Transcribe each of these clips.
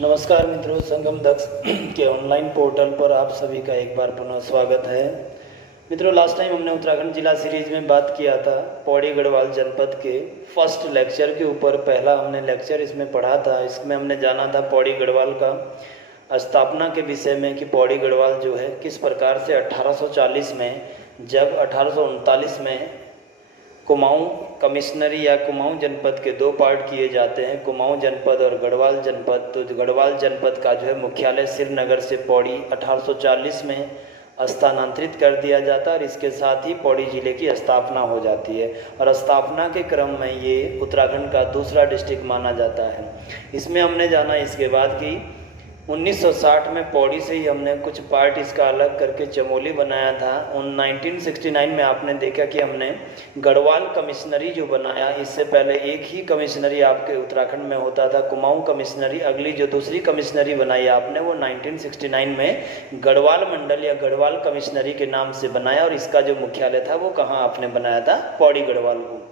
नमस्कार मित्रों, संगम दक्ष के ऑनलाइन पोर्टल पर आप सभी का एक बार पुनः स्वागत है। मित्रों, लास्ट टाइम हमने उत्तराखंड जिला सीरीज में बात किया था पौड़ी गढ़वाल जनपद के फर्स्ट लेक्चर के ऊपर। पहला हमने लेक्चर इसमें पढ़ा था। इसमें हमने जाना था पौड़ी गढ़वाल का स्थापना के विषय में कि पौड़ी गढ़वाल जो है किस प्रकार से 1840 में, जब 1839 में कुमाऊं कमिश्नरी या कुमाऊं जनपद के दो पार्ट किए जाते हैं, कुमाऊं जनपद और गढ़वाल जनपद। तो गढ़वाल जनपद का जो है मुख्यालय श्रीनगर से पौड़ी 1840 में स्थानांतरित कर दिया जाता है और इसके साथ ही पौड़ी जिले की स्थापना हो जाती है। और स्थापना के क्रम में ये उत्तराखंड का दूसरा डिस्ट्रिक्ट माना जाता है। इसमें हमने जाना इसके बाद कि 1960 में पौड़ी से ही हमने कुछ पार्ट इसका अलग करके चमोली बनाया था। 1969 में आपने देखा कि हमने गढ़वाल कमिश्नरी जो बनाया। इससे पहले एक ही कमिश्नरी आपके उत्तराखंड में होता था, कुमाऊं कमिश्नरी। अगली जो दूसरी कमिश्नरी बनाई आपने वो 1969 में गढ़वाल मंडल या गढ़वाल कमिश्नरी के नाम से बनाया और इसका जो मुख्यालय था वो कहाँ आपने बनाया था? पौड़ी गढ़वाल को।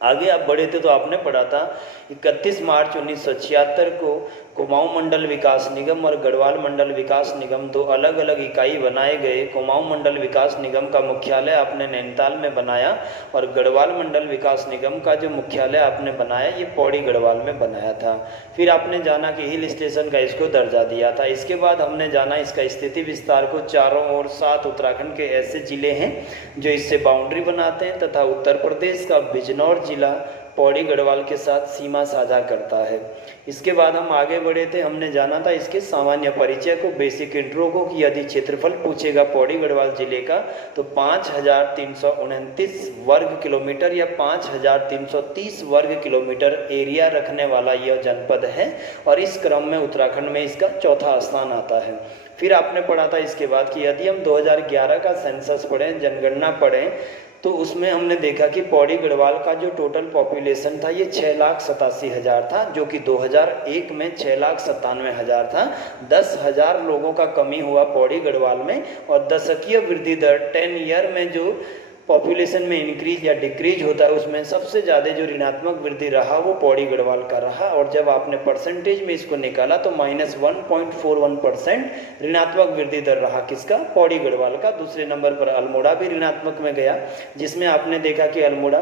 आगे आप बढ़े थे तो आपने पढ़ा था 31 मार्च 1976 को कुमाऊं मंडल विकास निगम और गढ़वाल मंडल विकास निगम दो अलग अलग इकाई बनाए गए। कुमाऊं मंडल विकास निगम का मुख्यालय आपने नैनीताल में बनाया और गढ़वाल मंडल विकास निगम का जो मुख्यालय आपने बनाया ये पौड़ी गढ़वाल में बनाया था। फिर आपने जाना कि हिल स्टेशन का इसको दर्जा दिया था। इसके बाद हमने जाना इसका स्थिति विस्तार को। चारों ओर 7 उत्तराखंड के ऐसे जिले हैं जो इससे बाउंड्री बनाते हैं तथा उत्तर प्रदेश का बिजनौर जिला पौड़ी गढ़वाल के साथ सीमा साझा करता है। इसके बाद हम आगे बढ़े थे। हमने जाना था इसके सामान्य परिचय को, बेसिक इंट्रो को, कि यदि क्षेत्रफल पूछेगा पौड़ी गढ़वाल जिले का तो 5329 वर्ग किलोमीटर या 5330 वर्ग किलोमीटर एरिया रखने वाला यह जनपद है और इस क्रम में उत्तराखंड में इसका चौथा स्थान आता है। फिर आपने पढ़ा था इसके बाद कि यदि हम 2011 का सेंसस पढ़ें, जनगणना पढ़ें, तो उसमें हमने देखा कि पौड़ी गढ़वाल का जो टोटल पॉपुलेशन था ये 6,87,000 था, जो कि 2001 में 6,97,000 था। 10,000 लोगों का कमी हुआ पौड़ी गढ़वाल में। और दशकीय वृद्धि दर 10 ईयर में जो पॉपुलेशन में इंक्रीज या डिक्रीज होता है उसमें सबसे ज़्यादा जो ऋणात्मक वृद्धि रहा वो पौड़ी गढ़वाल का रहा। और जब आपने परसेंटेज में इसको निकाला तो -1.41% ऋणात्मक वृद्धि दर रहा। किसका? पौड़ी गढ़वाल का। दूसरे नंबर पर अल्मोड़ा भी ऋणात्मक में गया, जिसमें आपने देखा कि अल्मोड़ा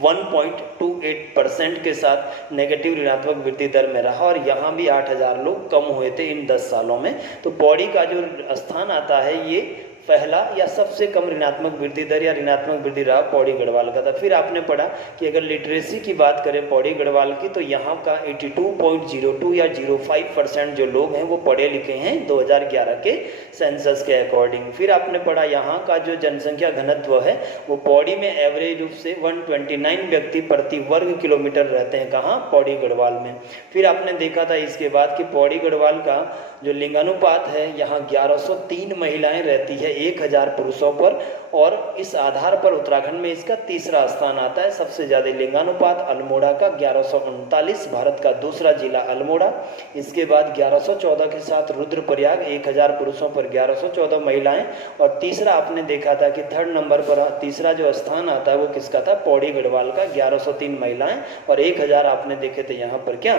1.28% के साथ नेगेटिव ऋणात्मक वृद्धि दर में रहा और यहाँ भी 8,000 लोग कम हुए थे इन 10 सालों में। तो पौड़ी का जो स्थान आता है ये पहला या सबसे कम ऋणात्मक वृद्धि दर या ऋणात्मक वृद्धि रहा पौड़ी गढ़वाल का था। फिर आपने पढ़ा कि अगर लिटरेसी की बात करें पौड़ी गढ़वाल की तो यहाँ का 82.02 या 05% जो लोग हैं वो पढ़े लिखे हैं 2011 के सेंसस के अकॉर्डिंग। फिर आपने पढ़ा यहाँ का जो जनसंख्या घनत्व है वो पौड़ी में एवरेज रूप से 129 व्यक्ति प्रति वर्ग किलोमीटर रहते हैं। कहाँ? पौड़ी गढ़वाल में। फिर आपने देखा था इसके बाद कि पौड़ी गढ़वाल का जो लिंगानुपात है यहाँ 1103 महिलाएं रहती है 1000 पुरुषों पर और इस आधार पर उत्तराखंड में इसका तीसरा स्थान आता है। सबसे ज़्यादा लिंगानुपात अल्मोड़ा का 1139, भारत का दूसरा जिला अल्मोड़ा। इसके बाद 1114 के साथ रुद्रप्रयाग 1000 पुरुषों पर 1114 महिलाएं। और तीसरा आपने देखा था कि थर्ड नंबर पर तीसरा जो स्थान आता है वो किसका था? पौड़ी गढ़वाल का, 1103 महिलाएं और 1000 आपने देखे थे यहाँ पर क्या?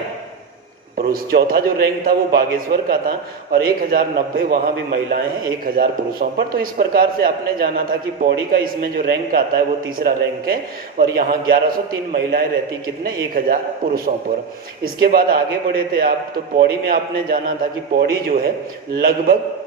पुरुष। चौथा जो रैंक था वो बागेश्वर का था और 1090 वहाँ भी महिलाएं हैं 1000 पुरुषों पर। तो इस प्रकार से आपने जाना था कि पौड़ी का इसमें जो रैंक आता है वो तीसरा रैंक है और यहाँ 1103 महिलाएं रहती कितने? 1000 पुरुषों पर। इसके बाद आगे बढ़े थे आप तो पौड़ी में आपने जाना था कि पौड़ी जो है लगभग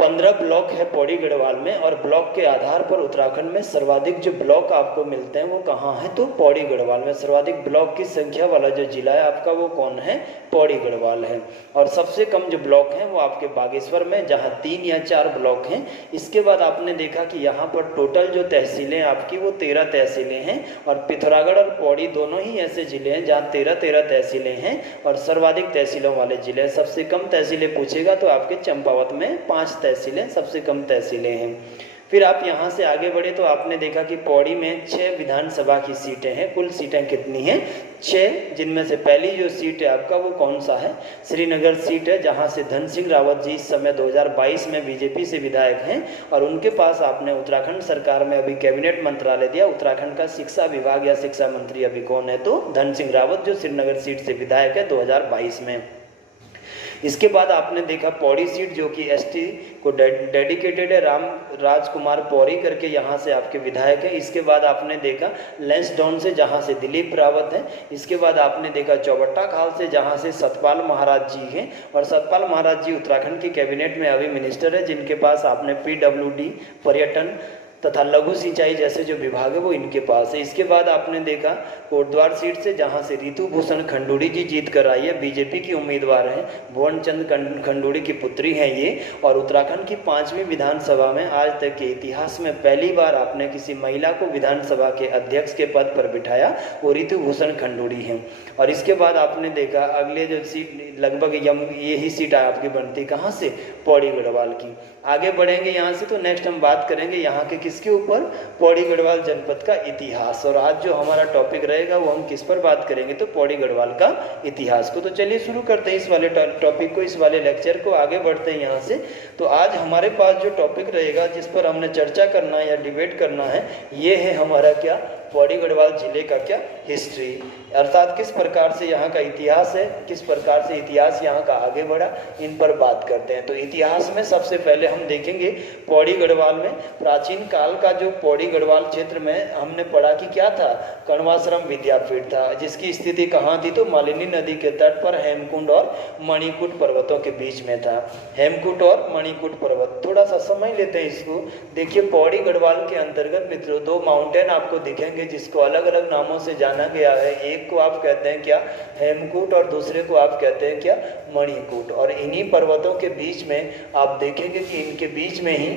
15 ब्लॉक है पौड़ी गढ़वाल में और ब्लॉक के आधार पर उत्तराखंड में सर्वाधिक जो ब्लॉक आपको मिलते हैं वो कहाँ है? तो पौड़ी गढ़वाल में। सर्वाधिक ब्लॉक की संख्या वाला जो जिला है आपका वो कौन है? पौड़ी गढ़वाल है। और सबसे कम जो ब्लॉक हैं वो आपके बागेश्वर में, जहाँ 3 या 4 ब्लॉक हैं। इसके बाद आपने देखा कि यहाँ पर टोटल जो तहसीलें आपकी वो 13 तहसीलें हैं और पिथौरागढ़ और पौड़ी दोनों ही ऐसे जिले हैं जहाँ 13 तहसीलें हैं और सर्वाधिक तहसीलों वाले जिले। सबसे कम तहसीलें पूछेगा तो आपके चंपावत में 5 तहसीलें सबसे कम तहसीलें हैं। फिर आप यहाँ से आगे बढ़े तो आपने देखा कि पौड़ी में 6 विधानसभा की सीटें हैं। कुल सीटें कितनी हैं? 6, जिनमें से पहली जो सीट है आपका वो कौन सा है, श्रीनगर सीट है, जहां से धन सिंह रावत जी इस समय 2022 में बीजेपी से विधायक हैं और उनके पास आपने उत्तराखंड सरकार में अभी कैबिनेट मंत्रालय दिया। उत्तराखंड का शिक्षा विभाग या शिक्षा मंत्री अभी कौन है, तो धन सिंह रावत, जो श्रीनगर सीट से विधायक है 2022 में। इसके बाद आपने देखा पौड़ी सीट, जो कि एसटी को डेडिकेटेड है, राम राजकुमार पौड़ी करके यहाँ से आपके विधायक हैं। इसके बाद आपने देखा लैंसडाउन से, जहाँ से दिलीप रावत हैं। इसके बाद आपने देखा चौबट्टा खाल से, जहाँ से सतपाल महाराज जी हैं और सतपाल महाराज जी उत्तराखंड की कैबिनेट में अभी मिनिस्टर है, जिनके पास आपने PWD, पर्यटन तथा लघु सिंचाई जैसे जो विभाग है वो इनके पास है। इसके बाद आपने देखा कोटद्वार सीट से, जहां से रितु भूषण खंडूड़ी जी जीत कर आई है, बीजेपी की उम्मीदवार हैं, भुवन चंद खंडूड़ी की पुत्री हैं ये। और उत्तराखंड की 5वीं विधानसभा में आज तक के इतिहास में पहली बार आपने किसी महिला को विधानसभा के अध्यक्ष के पद पर बिठाया, वो रितु भूषण खंडूड़ी हैं। और इसके बाद आपने देखा अगले जो सीट लगभग यही सीट आपकी बनती कहाँ से, पौड़ी गढ़वाल की। आगे बढ़ेंगे यहाँ से, तो नेक्स्ट हम बात करेंगे यहाँ के किसके ऊपर, पौड़ी गढ़वाल जनपद का इतिहास। और आज जो हमारा टॉपिक रहेगा वो हम किस पर बात करेंगे, तो पौड़ी गढ़वाल का इतिहास को। तो चलिए शुरू करते हैं इस वाले टॉपिक को, इस वाले लेक्चर को, आगे बढ़ते हैं यहाँ से। तो आज हमारे पास जो टॉपिक रहेगा जिस पर हमने चर्चा करना है या डिबेट करना है, ये है हमारा क्या, पौड़ी गढ़वाल जिले का क्या, हिस्ट्री, अर्थात किस प्रकार से यहाँ का इतिहास है, किस प्रकार से इतिहास यहाँ का आगे बढ़ा, इन पर बात करते हैं। तो इतिहास में सबसे पहले हम देखेंगे पौड़ी गढ़वाल में प्राचीन काल का जो पौड़ी गढ़वाल क्षेत्र में हमने पढ़ा कि क्या था, कण्वाश्रम विद्यापीठ था, जिसकी स्थिति कहाँ थी, तो मालिनी नदी के तट पर हेमकुंड और मणिकूट पर्वतों के बीच में था। हेमकुंड और मणिकूट पर्वत, थोड़ा सा समझ लेते हैं इसको। देखिए पौड़ी गढ़वाल के अंतर्गत मित्रों 2 माउंटेन आपको दिखेंगे जिसको अलग अलग नामों से जाना गया है। एक को आप कहते हैं क्या, हेमकूट, और दूसरे को आप कहते हैं क्या, मणिकूट। और इन्हीं पर्वतों के बीच में आप देखेंगे कि इनके बीच में ही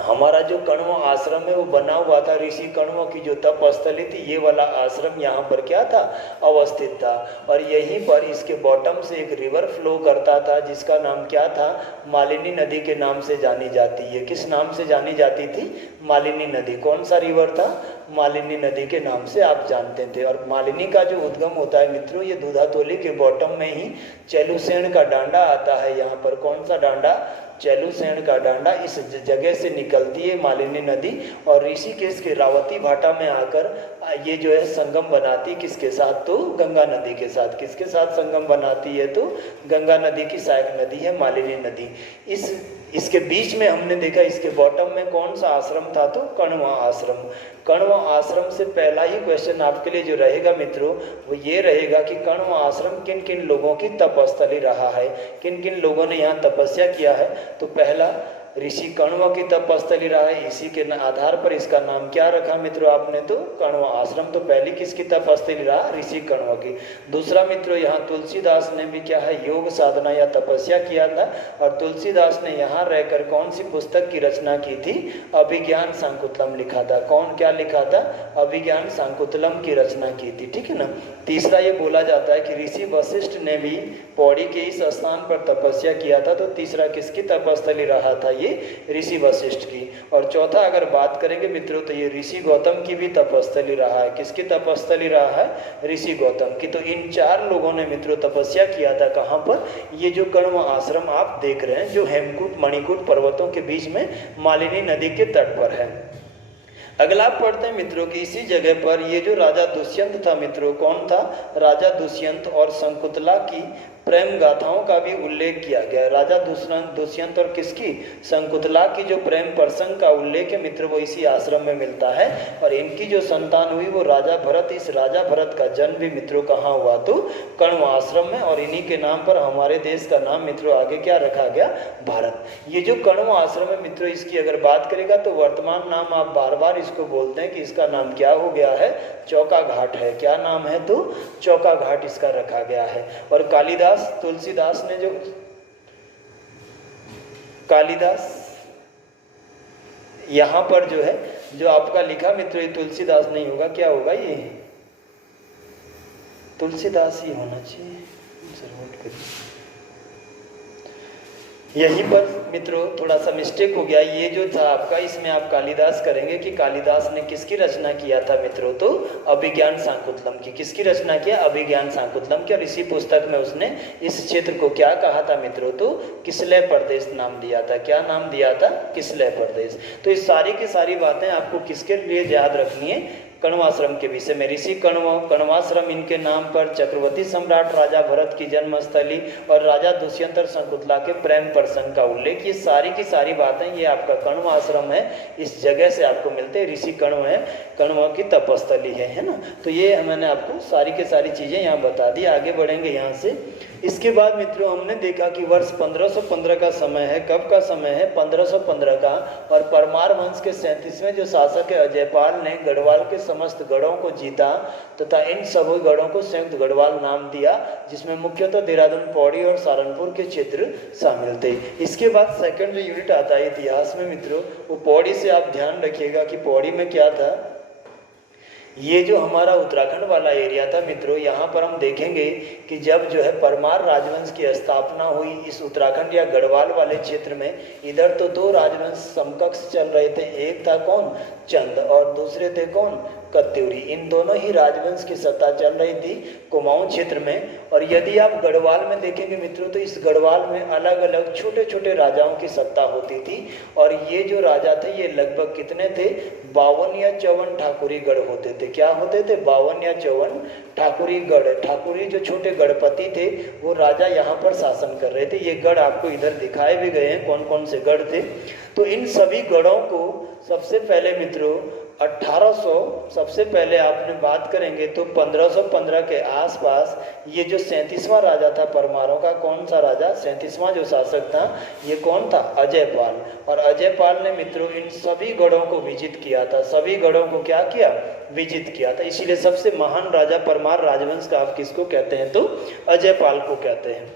हमारा जो कण्व आश्रम है वो बना हुआ था। ऋषि कण्व की जो तपस्थली थी, ये वाला आश्रम यहाँ पर क्या था, अवस्थित था। और यहीं पर इसके बॉटम से एक रिवर फ्लो करता था जिसका नाम क्या था, मालिनी नदी के नाम से जानी जाती है। किस नाम से जानी जाती थी, मालिनी नदी। कौन सा रिवर था, मालिनी नदी के नाम से आप जानते थे। और मालिनी का जो उद्गम होता है मित्रों, ये दूधातोली के बॉटम में ही चैलूसेण का डांडा आता है। यहाँ पर कौन सा डांडा, चैलूसेण का डांडा, इस जगह से निकलती है मालिनी नदी और ऋषिकेश के रावती भाटा में आकर ये जो है संगम बनाती, किसके साथ, तो गंगा नदी के साथ। किसके साथ संगम बनाती है, तो गंगा नदी की सहायक नदी है मालिनी नदी। इसके बीच में हमने देखा इसके बॉटम में कौन सा आश्रम था, तो कण्व आश्रम। कण्व आश्रम से पहला ही क्वेश्चन आपके लिए जो रहेगा मित्रों वो ये रहेगा कि कण्व आश्रम किन किन लोगों की तपस्थली रहा है, किन किन लोगों ने यहाँ तपस्या किया है। तो पहला ऋषि कण्व की तपस्थली रहा है, इसी के आधार पर इसका नाम क्या रखा मित्रों आपने, तो कण्व आश्रम। तो पहली किसकी तपस्थली रहा, ऋषि कण्व की। दूसरा मित्रों यहाँ तुलसीदास ने भी क्या है, योग साधना या तपस्या किया था। और तुलसीदास ने यहाँ रहकर कौन सी पुस्तक की रचना की थी, अभिज्ञान शाकुंतलम लिखा था। कौन क्या लिखा था, अभिज्ञान शाकुंतलम की रचना की थी, ठीक है ना। तीसरा ये बोला जाता है कि ऋषि वशिष्ठ ने भी पौड़ी के इस स्थान पर तपस्या किया था। तो तीसरा किसकी तपस्थली रहा था, ये ऋषि वशिष्ठ की। और चौथा अगर बात करेंगे मित्रों तो ये ऋषि गौतम की भी तपस्थली रहा है। किसकी तपस्थली रहा है, ऋषि गौतम की। तो इन 4 लोगों ने मित्रों तपस्या किया था कहाँ पर, ये जो कण्व आश्रम आप देख रहे हैं जो हेमकूट मणिकूट पर्वतों के बीच में मालिनी नदी के तट पर है। अगला पढ़ते हैं मित्रों की इसी जगह पर ये जो राजा दुष्यंत था मित्रों, कौन था, राजा दुष्यंत और शकुंतला की प्रेम गाथाओं का भी उल्लेख किया गया। राजा दुष्यंत और किसकी, शकुंतला की जो प्रेम प्रसंग का उल्लेख है मित्र वो इसी आश्रम में मिलता है। और इनकी जो संतान हुई वो राजा भरत, इस राजा भरत का जन्म भी मित्रों कहाँ हुआ, तो कण्व आश्रम में। और इन्हीं के नाम पर हमारे देश का नाम मित्रों आगे क्या रखा गया, भारत। ये जो कण्व आश्रम है मित्रों, इसकी अगर बात करेगा तो वर्तमान नाम आप बार बार इसको बोलते हैं कि इसका नाम क्या हो गया है, चौका घाट है। क्या नाम है, तो चौका घाट इसका रखा गया है। और कालिदास तुलसीदास ने जो कालिदास यहां पर जो है जो आपका लिखा मित्रों, ये तुलसीदास नहीं होगा, क्या होगा, ये तुलसीदास ही होना चाहिए। यहीं पर मित्रों थोड़ा सा मिस्टेक हो गया। ये जो था आपका, इसमें आप कालिदास करेंगे कि कालिदास ने किसकी रचना किया था मित्रों, तो अभिज्ञान शाकुंतलम की। किसकी रचना किया? अभिज्ञान शाकुंतलम की। और इसी पुस्तक में उसने इस क्षेत्र को क्या कहा था मित्रों, तो किसलय प्रदेश नाम दिया था। क्या नाम दिया था? किसलय प्रदेश। तो इस सारी की सारी बातें आपको किसके लिए याद रखनी है? कण्वाश्रम के विषय में। ऋषि कण्वाश्रम इनके नाम पर, चक्रवर्ती सम्राट राजा भरत की जन्मस्थली और राजा दुष्यंत शकुंतला के प्रेम प्रसंग का उल्लेख, ये सारी की सारी बातें ये आपका कण्वाश्रम है, इस जगह से आपको मिलते हैं। ऋषि कण्व है, कण्व की तपस्थली है ना। तो ये मैंने आपको सारी की सारी चीज़ें यहाँ बता दी। आगे बढ़ेंगे यहाँ से। इसके बाद मित्रों हमने देखा कि वर्ष 1515 का समय है। कब का समय है? 1515 का। और परमार वंश के 37वें जो शासक है अजयपाल ने गढ़वाल के समस्त गढ़ों को जीता तथा इन सभी गढ़ों को संयुक्त गढ़वाल नाम दिया, जिसमें मुख्यतः देहरादून, पौड़ी और सहारनपुर के क्षेत्र शामिल थे। इसके बाद सेकंड जो यूनिट आता है इतिहास में मित्रों, वो पौड़ी से आप ध्यान रखिएगा कि पौड़ी में क्या था। ये जो हमारा उत्तराखंड वाला एरिया था मित्रों, यहाँ पर हम देखेंगे कि जब जो है परमार राजवंश की स्थापना हुई इस उत्तराखंड या गढ़वाल वाले क्षेत्र में, इधर तो दो राजवंश समकक्ष चल रहे थे। एक था कौन? चंद, और दूसरे थे कौन? कत्यूरी। इन दोनों ही राजवंश की सत्ता चल रही थी कुमाऊं क्षेत्र में। और यदि आप गढ़वाल में देखेंगे मित्रों, तो इस गढ़वाल में अलग अलग छोटे छोटे राजाओं की सत्ता होती थी। और ये जो राजा थे ये लगभग कितने थे? 52 या 54 ठाकुरी गढ़ होते थे। क्या होते थे? 52 या 54 ठाकुरी गढ़। ठाकुरी जो छोटे गढ़पति थे वो राजा यहाँ पर शासन कर रहे थे। ये गढ़ आपको इधर दिखाए भी गए हैं कौन कौन से गढ़ थे। तो इन सभी गढ़ों को सबसे पहले मित्रों 1800, सबसे पहले आपने बात करेंगे तो 1515 के आसपास ये जो 37वां राजा था परमारों का, कौन सा राजा? 37वां जो शासक था ये कौन था? अजयपाल। और अजयपाल ने मित्रों इन सभी गढ़ों को विजित किया था। सभी गढ़ों को क्या किया? विजित किया था। इसीलिए सबसे महान राजा परमार राजवंश का आप किसको कहते हैं? तो अजयपाल को कहते हैं।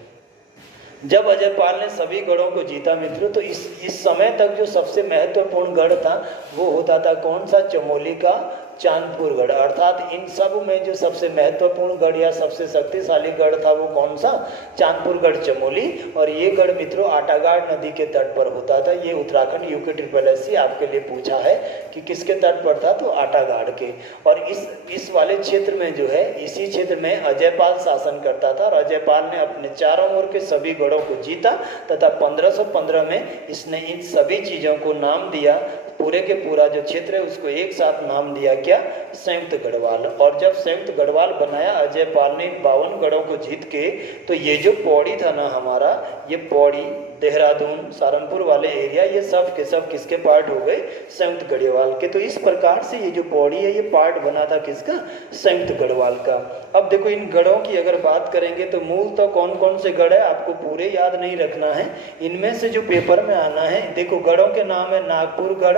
जब अजयपाल ने सभी गढ़ों को जीता मित्रों, तो इस समय तक जो सबसे महत्वपूर्ण गढ़ था वो होता था कौन सा? चमोली का चांदपुर गढ़। अर्थात इन सब में जो सबसे महत्वपूर्ण गढ़ या सबसे शक्तिशाली गढ़ था वो कौन सा? चांदपुर गढ़ चमोली। और ये गढ़ मित्रों आटागाड़ नदी के तट पर होता था। ये उत्तराखंड यूके आपके लिए पूछा है कि किसके तट पर था, तो आटागाड़ के। और इस वाले क्षेत्र में जो है, इसी क्षेत्र में अजयपाल शासन करता था। और अजयपाल ने अपने चारों ओर के सभी गढ़ों को जीता तथा 1515 में इसने इन सभी चीज़ों को नाम दिया। पूरे के पूरा जो क्षेत्र है उसको एक साथ नाम दिया क्या? संयुक्त गढ़वाल। और जब संयुक्त गढ़वाल बनाया अजयपाल ने 52 गढ़ों को जीत के, तो ये जो पौड़ी था ना हमारा, ये पौड़ी, देहरादून, सहारनपुर वाले एरिया, ये सब के सब किसके पार्ट हो गए? संयुक्त गढ़वाल के। तो इस प्रकार से ये जो पौड़ी है ये पार्ट बना था किसका? संयुक्त गढ़वाल का। अब देखो इन गढ़ों की अगर बात करेंगे तो मूल तो कौन कौन से गढ़ है आपको पूरे याद नहीं रखना है। इनमें से जो पेपर में आना है, देखो गढ़ों के नाम है नागपुर गढ़,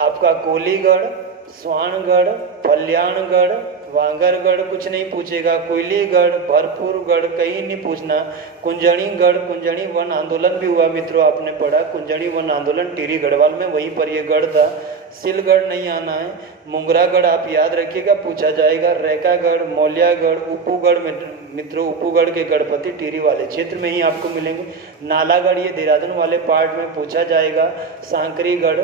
आपका कोलीगढ़, स्वानगढ़, कल्याणगढ़, वांगरगढ़ कुछ नहीं पूछेगा, कोयलीगढ़, भरपूरगढ़ कहीं नहीं पूछना, कुंजणीगढ़, कुंजणी वन आंदोलन भी हुआ मित्रों, आपने पढ़ा कुंजणी वन आंदोलन टिहरी गढ़वाल में, वहीं पर ये गढ़ था। सिलगढ़ नहीं आना है, मुंगरागढ़ आप याद रखिएगा, पूछा जाएगा, रैकागढ़, मौलियागढ़, उपूगढ़ मित्रों, उपूगढ़ के गढ़पति टिहरी वाले क्षेत्र में ही आपको मिलेंगे। नालागढ़ ये देहरादून वाले पार्ट में पूछा जाएगा, सांकरीगढ़,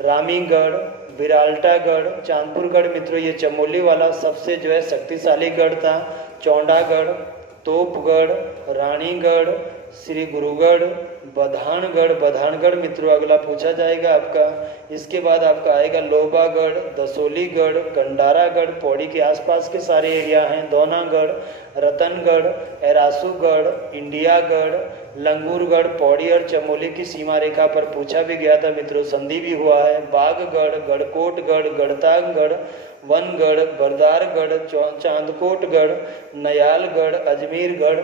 रामीगढ़, बिराल्टागढ़, चांदपुरगढ़ मित्रों ये चमोली वाला सबसे जो है शक्तिशाली गढ़ था। चौंडागढ़, तोपगढ़, रानीगढ़, श्री गुरुगढ़, बधानगढ़, बधानगढ़ मित्रों अगला पूछा जाएगा आपका। इसके बाद आपका आएगा लोबागढ़, दसोलीगढ़, कंडारागढ़, पौड़ी के आसपास के सारे एरिया हैं, दोनागढ़, रतनगढ़, एरासूगढ़, इंडियागढ़, लंगूरगढ़, पौड़ी और चमोली की सीमा रेखा पर पूछा भी गया था मित्रों, संधि भी हुआ है। बागगढ़, गढ़कोटगढ़, गढ़तांगगढ़, वनगढ़, बरदारगढ़, चांदकोटगढ़, नयालगढ़, अजमेरगढ़,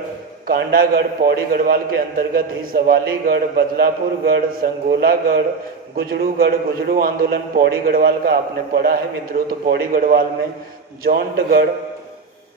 कांडागढ़ पौड़ी गढ़वाल के अंतर्गत ही, सवालीगढ़, बदलापुरगढ़, संगोलागढ़, गुजड़ूगढ़, गुजड़ू आंदोलन पौड़ी गढ़वाल का आपने पढ़ा है मित्रों, तो पौड़ी गढ़वाल में जौंटगढ़,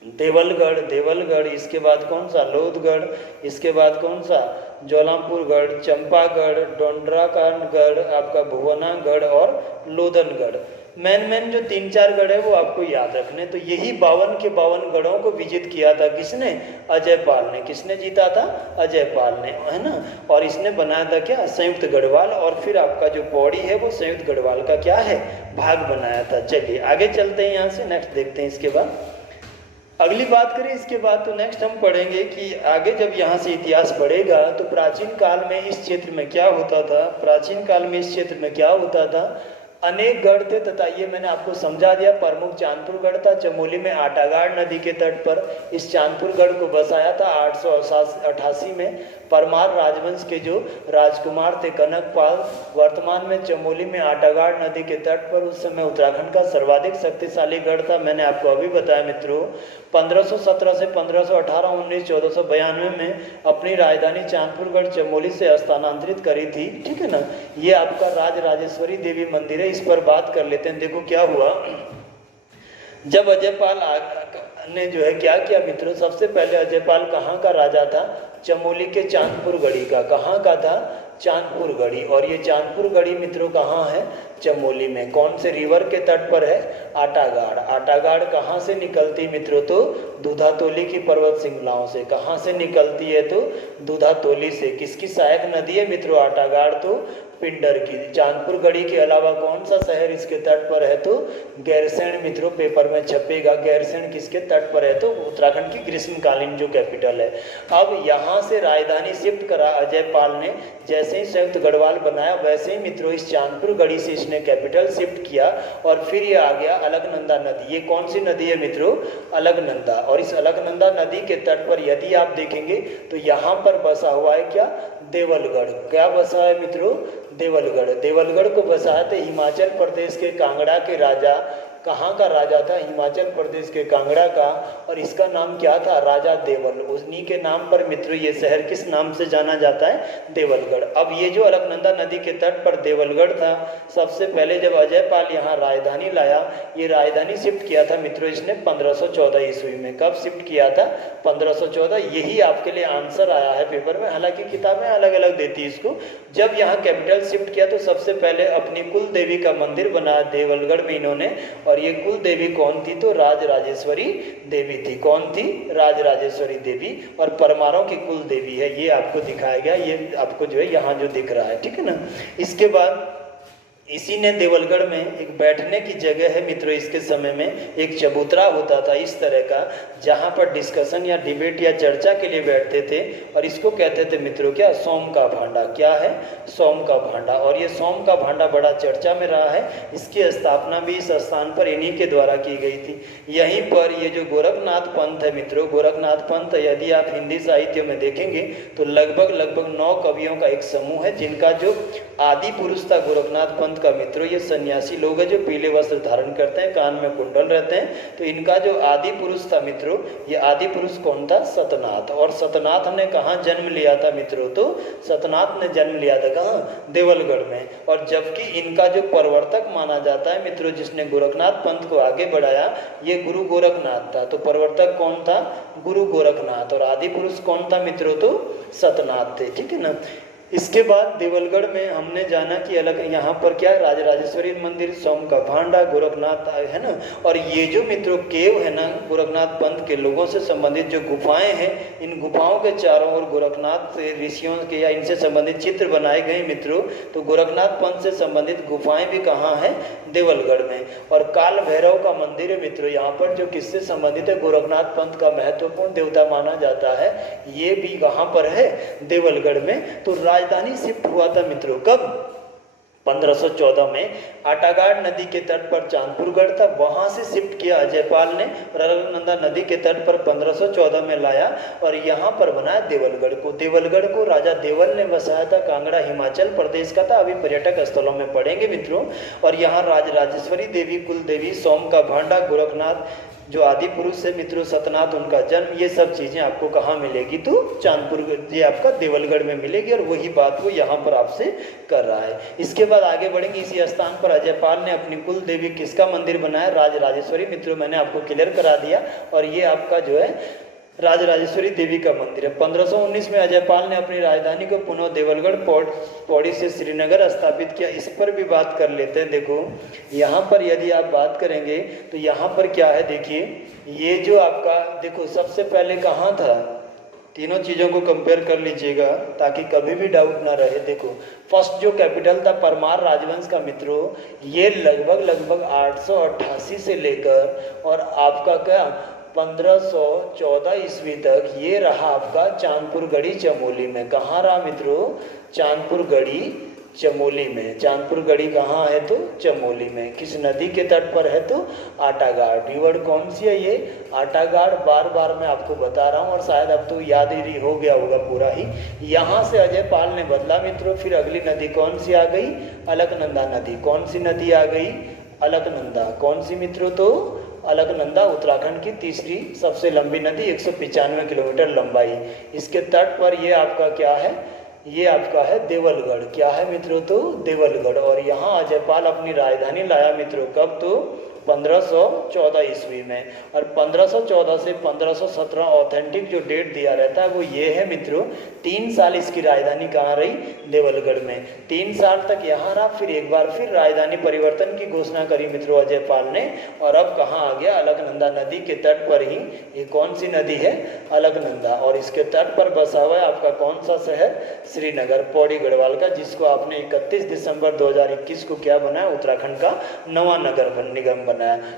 देवलगढ़, देवलगढ़, इसके बाद कौन सा? लोधगढ़, इसके बाद कौन सा? जौलापुरगढ़, चंपागढ़, डोंडराकांडगढ़, आपका भुवनागढ़ और लोधनगढ़। मेन जो 3-4 गढ़ है वो आपको याद रखने। तो यही 52 के 52 गढ़ों को विजित किया था किसने? अजयपाल ने। किसने जीता था? अजयपाल ने, है ना। और इसने बनाया था क्या? संयुक्त गढ़वाल। और फिर आपका जो पौड़ी है वो संयुक्त गढ़वाल का क्या है? भाग बनाया था। चलिए आगे चलते हैं, यहाँ से नेक्स्ट देखते हैं। इसके बाद अगली बात करें, इसके बाद तो नेक्स्ट हम पढ़ेंगे कि आगे जब यहाँ से इतिहास बढ़ेगा तो प्राचीन काल में इस क्षेत्र में क्या होता था। प्राचीन काल में इस क्षेत्र में क्या होता था? अनेक गढ़ थे तथा ये मैंने आपको समझा दिया। प्रमुख चांदपुर गढ़ था चमोली में आटागाड़ नदी के तट पर। इस चांदपुर गढ़ को बसाया था 888 में परमार राजवंश के जो राजकुमार थे कनकपाल। वर्तमान में चमोली में आटागाड़ नदी के तट पर उस समय उत्तराखंड का सर्वाधिक शक्तिशाली गढ़ था। मैंने आपको अभी बताया मित्रों, 1517 से 1518, 19, 1492 में अपनी राजधानी चांदपुरगढ़ चमोली से स्थानांतरित करी थी। ठीक है ना। ये आपका राज राजेश्वरी देवी मंदिर है। इस पर बात कर लेते हैं। देखो क्या हुआ जब अजयपाल ने जो है क्या किया मित्रों। सबसे पहले अजयपाल कहाँ का राजा था? चमोली के चांदपुर गढ़ी का। कहाँ का था? चांदपुर गढ़ी। और ये चांदपुर गढ़ी मित्रों कहाँ है? चमोली में। कौन से रिवर के तट पर है? आटागाड़। आटागाड़ कहाँ से निकलती मित्रों? तो दूधातोली की पर्वत श्रृंखलाओं से। कहाँ से निकलती है? तो दूधातोली से। किसकी सहायक नदी है मित्रों? आटागाड़ तो पिंडर की। चांदपुर गढ़ी के अलावा कौन सा शहर इसके तट पर है? तो गैरसैंण मित्रों, पेपर में छपेगा। गैरसैंण किसके तट पर है? तो उत्तराखंड की ग्रीष्मकालीन जो कैपिटल है। अब यहाँ से राजधानी शिफ्ट करा अजयपाल ने। जैसे ही संयुक्त गढ़वाल बनाया वैसे ही मित्रों इस चांदपुर गढ़ी से इसने कैपिटल शिफ्ट किया। और फिर ये आ गया अलकनंदा नदी। ये कौन सी नदी है मित्रों? अलकनंदा। और इस अलकनंदा नदी के तट पर यदि आप देखेंगे तो यहाँ पर बसा हुआ है क्या? देवलगढ़। क्या बसा है मित्रों? देवलगढ़। देवलगढ़ को बसाए थे हिमाचल प्रदेश के कांगड़ा के राजा। कहाँ का राजा था? हिमाचल प्रदेश के कांगड़ा का। और इसका नाम क्या था? राजा देवल। उन्हीं के नाम पर मित्रों ये शहर किस नाम से जाना जाता है? देवलगढ़। अब ये जो अलकनंदा नदी के तट पर देवलगढ़ था, सबसे पहले जब अजयपाल यहाँ राजधानी लाया, ये राजधानी शिफ्ट किया था मित्रों इसने 1514 ईस्वी में। कब शिफ्ट किया था? 1514। यही आपके लिए आंसर आया है पेपर में। हालांकि किताबें अलग अलग देती है इसको। जब यहाँ कैपिटल शिफ्ट किया तो सबसे पहले अपनी कुल देवी का मंदिर बनाया देवलगढ़ में इन्होंने। और ये कुल देवी कौन थी? तो राज राजेश्वरी देवी थी। कौन थी? राज राजेश्वरी देवी। और परमारों की कुल देवी है। ये आपको दिखाया गया, ये आपको जो है यहाँ जो दिख रहा है। ठीक है ना। इसके बाद इसी ने देवलगढ़ में एक बैठने की जगह है मित्रों। इसके समय में एक चबूतरा होता था इस तरह का, जहाँ पर डिस्कशन या डिबेट या चर्चा के लिए बैठते थे। और इसको कहते थे मित्रों क्या? सोम का भांडा। क्या है? सोम का भांडा। और ये सोम का भांडा बड़ा चर्चा में रहा है। इसकी स्थापना भी इस स्थान पर इन्हीं के द्वारा की गई थी। यहीं पर ये जो गोरखनाथ पंथ है मित्रों, गोरखनाथ पंथ यदि आप हिंदी साहित्य में देखेंगे तो लगभग 9 कवियों का एक समूह है, जिनका जो आदि पुरुष था गोरखनाथ पंथ का मित्रों, ये सन्यासी लोग हैं जो पीले वस्त्र धारण करते हैं, कान में कुंडल रहते हैं। तो इनका जो आदि पुरुष था मित्रों, ये आदि पुरुष कौन था? सतनाथ। और सतनाथ ने कहाँ जन्म लिया था मित्रों? तो सतनाथ ने जन्म लिया था कहाँ? देवलगढ़ में। और जबकि इनका जो प्रवर्तक माना जाता है मित्रों, जिसने गोरखनाथ पंथ को आगे बढ़ाया, ये गुरु गोरखनाथ था। तो प्रवर्तक कौन था? गुरु गोरखनाथ। और आदि पुरुष कौन था मित्रों? तो सतनाथ थे। ठीक है ना। इसके बाद देवलगढ़ में हमने जाना कि अलग यहाँ पर क्या है? राजराजेश्वरी मंदिर, सोम का भांडा, गोरखनाथ है ना। और ये जो मित्रों केव है ना, गोरखनाथ पंथ के लोगों से संबंधित जो गुफाएं हैं, इन गुफाओं के चारों ओर गोरखनाथ ऋषियों के या इनसे संबंधित चित्र बनाए गए मित्रों। तो गोरखनाथ पंथ से संबंधित गुफाएं भी कहाँ हैं? देवलगढ़ में। और काल भैरव का मंदिर है मित्रों यहाँ पर, जो किससे संबंधित है? गोरखनाथ पंथ का महत्वपूर्ण देवता माना जाता है। ये भी कहाँ पर है? देवलगढ़ में। तो राजधानी शिफ्ट हुआ था मित्रों कब? 1514 में। आटागाड़ नदी के तट पर चांदपुरगढ़ था, वहां से शिफ्ट किया अजयपाल ने। अलकनंदा नदी के तट पर 1514 में लाया और यहाँ पर बनाया देवलगढ़ को। देवलगढ़ को राजा देवल ने बसाया था। कांगड़ा हिमाचल प्रदेश का था। अभी पर्यटक स्थलों में पढ़ेंगे मित्रों। और यहाँ राज राजेश्वरी देवी, कुल देवी, सोम का भांडा, गोरखनाथ जो आदि पुरुष है मित्रों, सतनाथ, उनका जन्म, ये सब चीज़ें आपको कहाँ मिलेगी? तो चांदपुर, ये आपका देवलगढ़ में मिलेगी। और वही बात वो यहाँ पर आपसे कर रहा है। इसके बाद आगे बढ़ेंगे। इसी स्थान पर अजयपाल ने अपनी कुल देवी किसका मंदिर बनाया? राज राजेश्वरी मित्रों, मैंने आपको क्लियर करा दिया। और ये आपका जो है राजराजेश्वरी देवी का मंदिर है। 1519 में अजयपाल ने अपनी राजधानी को पुनः देवलगढ़ पौड़ी से श्रीनगर स्थापित किया। इस पर भी बात कर लेते हैं। देखो यहाँ पर यदि आप बात करेंगे तो यहाँ पर क्या है, देखिए ये जो आपका देखो सबसे पहले कहाँ था, तीनों चीज़ों को कंपेयर कर लीजिएगा ताकि कभी भी डाउट ना रहे। देखो फर्स्ट जो कैपिटल था परमार राजवंश का मित्रों, ये लगभग 888 से लेकर और आपका क्या 1514 ईस्वी तक ये रहा आपका चांदपुर गढ़ी चमोली में। कहाँ रहा मित्रों? चांदपुर गढ़ी चमोली में। चांदपुर गढ़ी कहाँ है? तो चमोली में। किस नदी के तट पर है? तो आटागाड़। रिवर कौन सी है? ये आटागाड़। बार बार मैं आपको बता रहा हूँ और शायद अब तो याद ही हो गया होगा पूरा ही। यहाँ से अजयपाल ने बदला मित्रों। फिर अगली नदी कौन सी आ गई? अलकनंदा नदी। कौन सी नदी आ गई? अलकनंदा। कौन सी मित्रों? तो अलकनंदा उत्तराखंड की तीसरी सबसे लंबी नदी, 195 किलोमीटर लंबाई। इसके तट पर ये आपका क्या है? ये आपका है देवलगढ़। क्या है मित्रों? तो देवलगढ़। और यहाँ अजयपाल अपनी राजधानी लाया मित्रों। कब? तो 1514 ईस्वी में। और 1514 से 1517 ऑथेंटिक जो डेट दिया रहता है वो ये है मित्रों। 3 साल इसकी राजधानी कहाँ रही? देवलगढ़ में। 3 साल तक यहाँ रहा। फिर एक बार फिर राजधानी परिवर्तन की घोषणा करी मित्रों अजयपाल ने। और अब कहाँ आ गया? अलकनंदा नदी के तट पर ही। ये कौन सी नदी है? अलकनंदा। और इसके तट पर बसा हुआ है आपका कौन सा शहर? श्रीनगर, पौड़ी गढ़वाल का, जिसको आपने 31 दिसंबर 2021 को क्या बनाया? उत्तराखंड का नवा नगर निगम बनाया।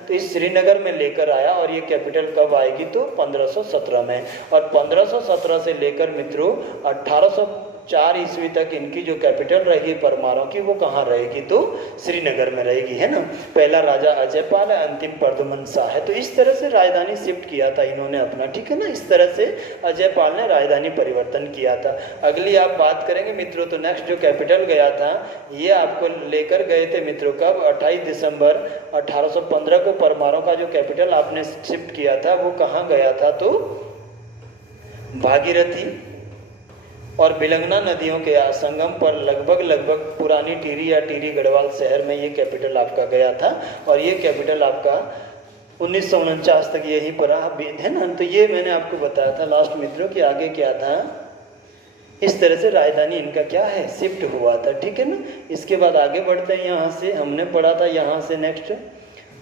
तो इस श्रीनगर में लेकर आया। और ये कैपिटल कब आएगी? तो 1517 में। और 1517 से लेकर मित्रों 1804 ईस्वी तक इनकी जो कैपिटल रहेगी परमारों की वो कहाँ रहेगी? तो श्रीनगर में रहेगी, है ना। पहला राजा अजयपाल है, अंतिम प्रद्युम्न शाह है। तो इस तरह से राजधानी शिफ्ट किया था इन्होंने अपना, ठीक है ना। इस तरह से अजयपाल ने राजधानी परिवर्तन किया था। अगली आप बात करेंगे मित्रों तो नेक्स्ट जो कैपिटल गया था ये आपको लेकर गए थे मित्रों कब? 28 दिसंबर 1815 को परमारों का जो कैपिटल आपने शिफ्ट किया था वो कहाँ गया था? तो भागीरथी और बिलंगना नदियों के संगम पर लगभग पुरानी टिहरी या टिहरी गढ़वाल शहर में ये कैपिटल आपका गया था। और ये कैपिटल आपका 1949 तक यहीं पर है ना। तो ये मैंने आपको बताया था लास्ट मित्रों कि आगे क्या था। इस तरह से राजधानी इनका क्या है? शिफ्ट हुआ था, ठीक है ना। इसके बाद आगे बढ़ते हैं। यहाँ से हमने पढ़ा था, यहाँ से नेक्स्ट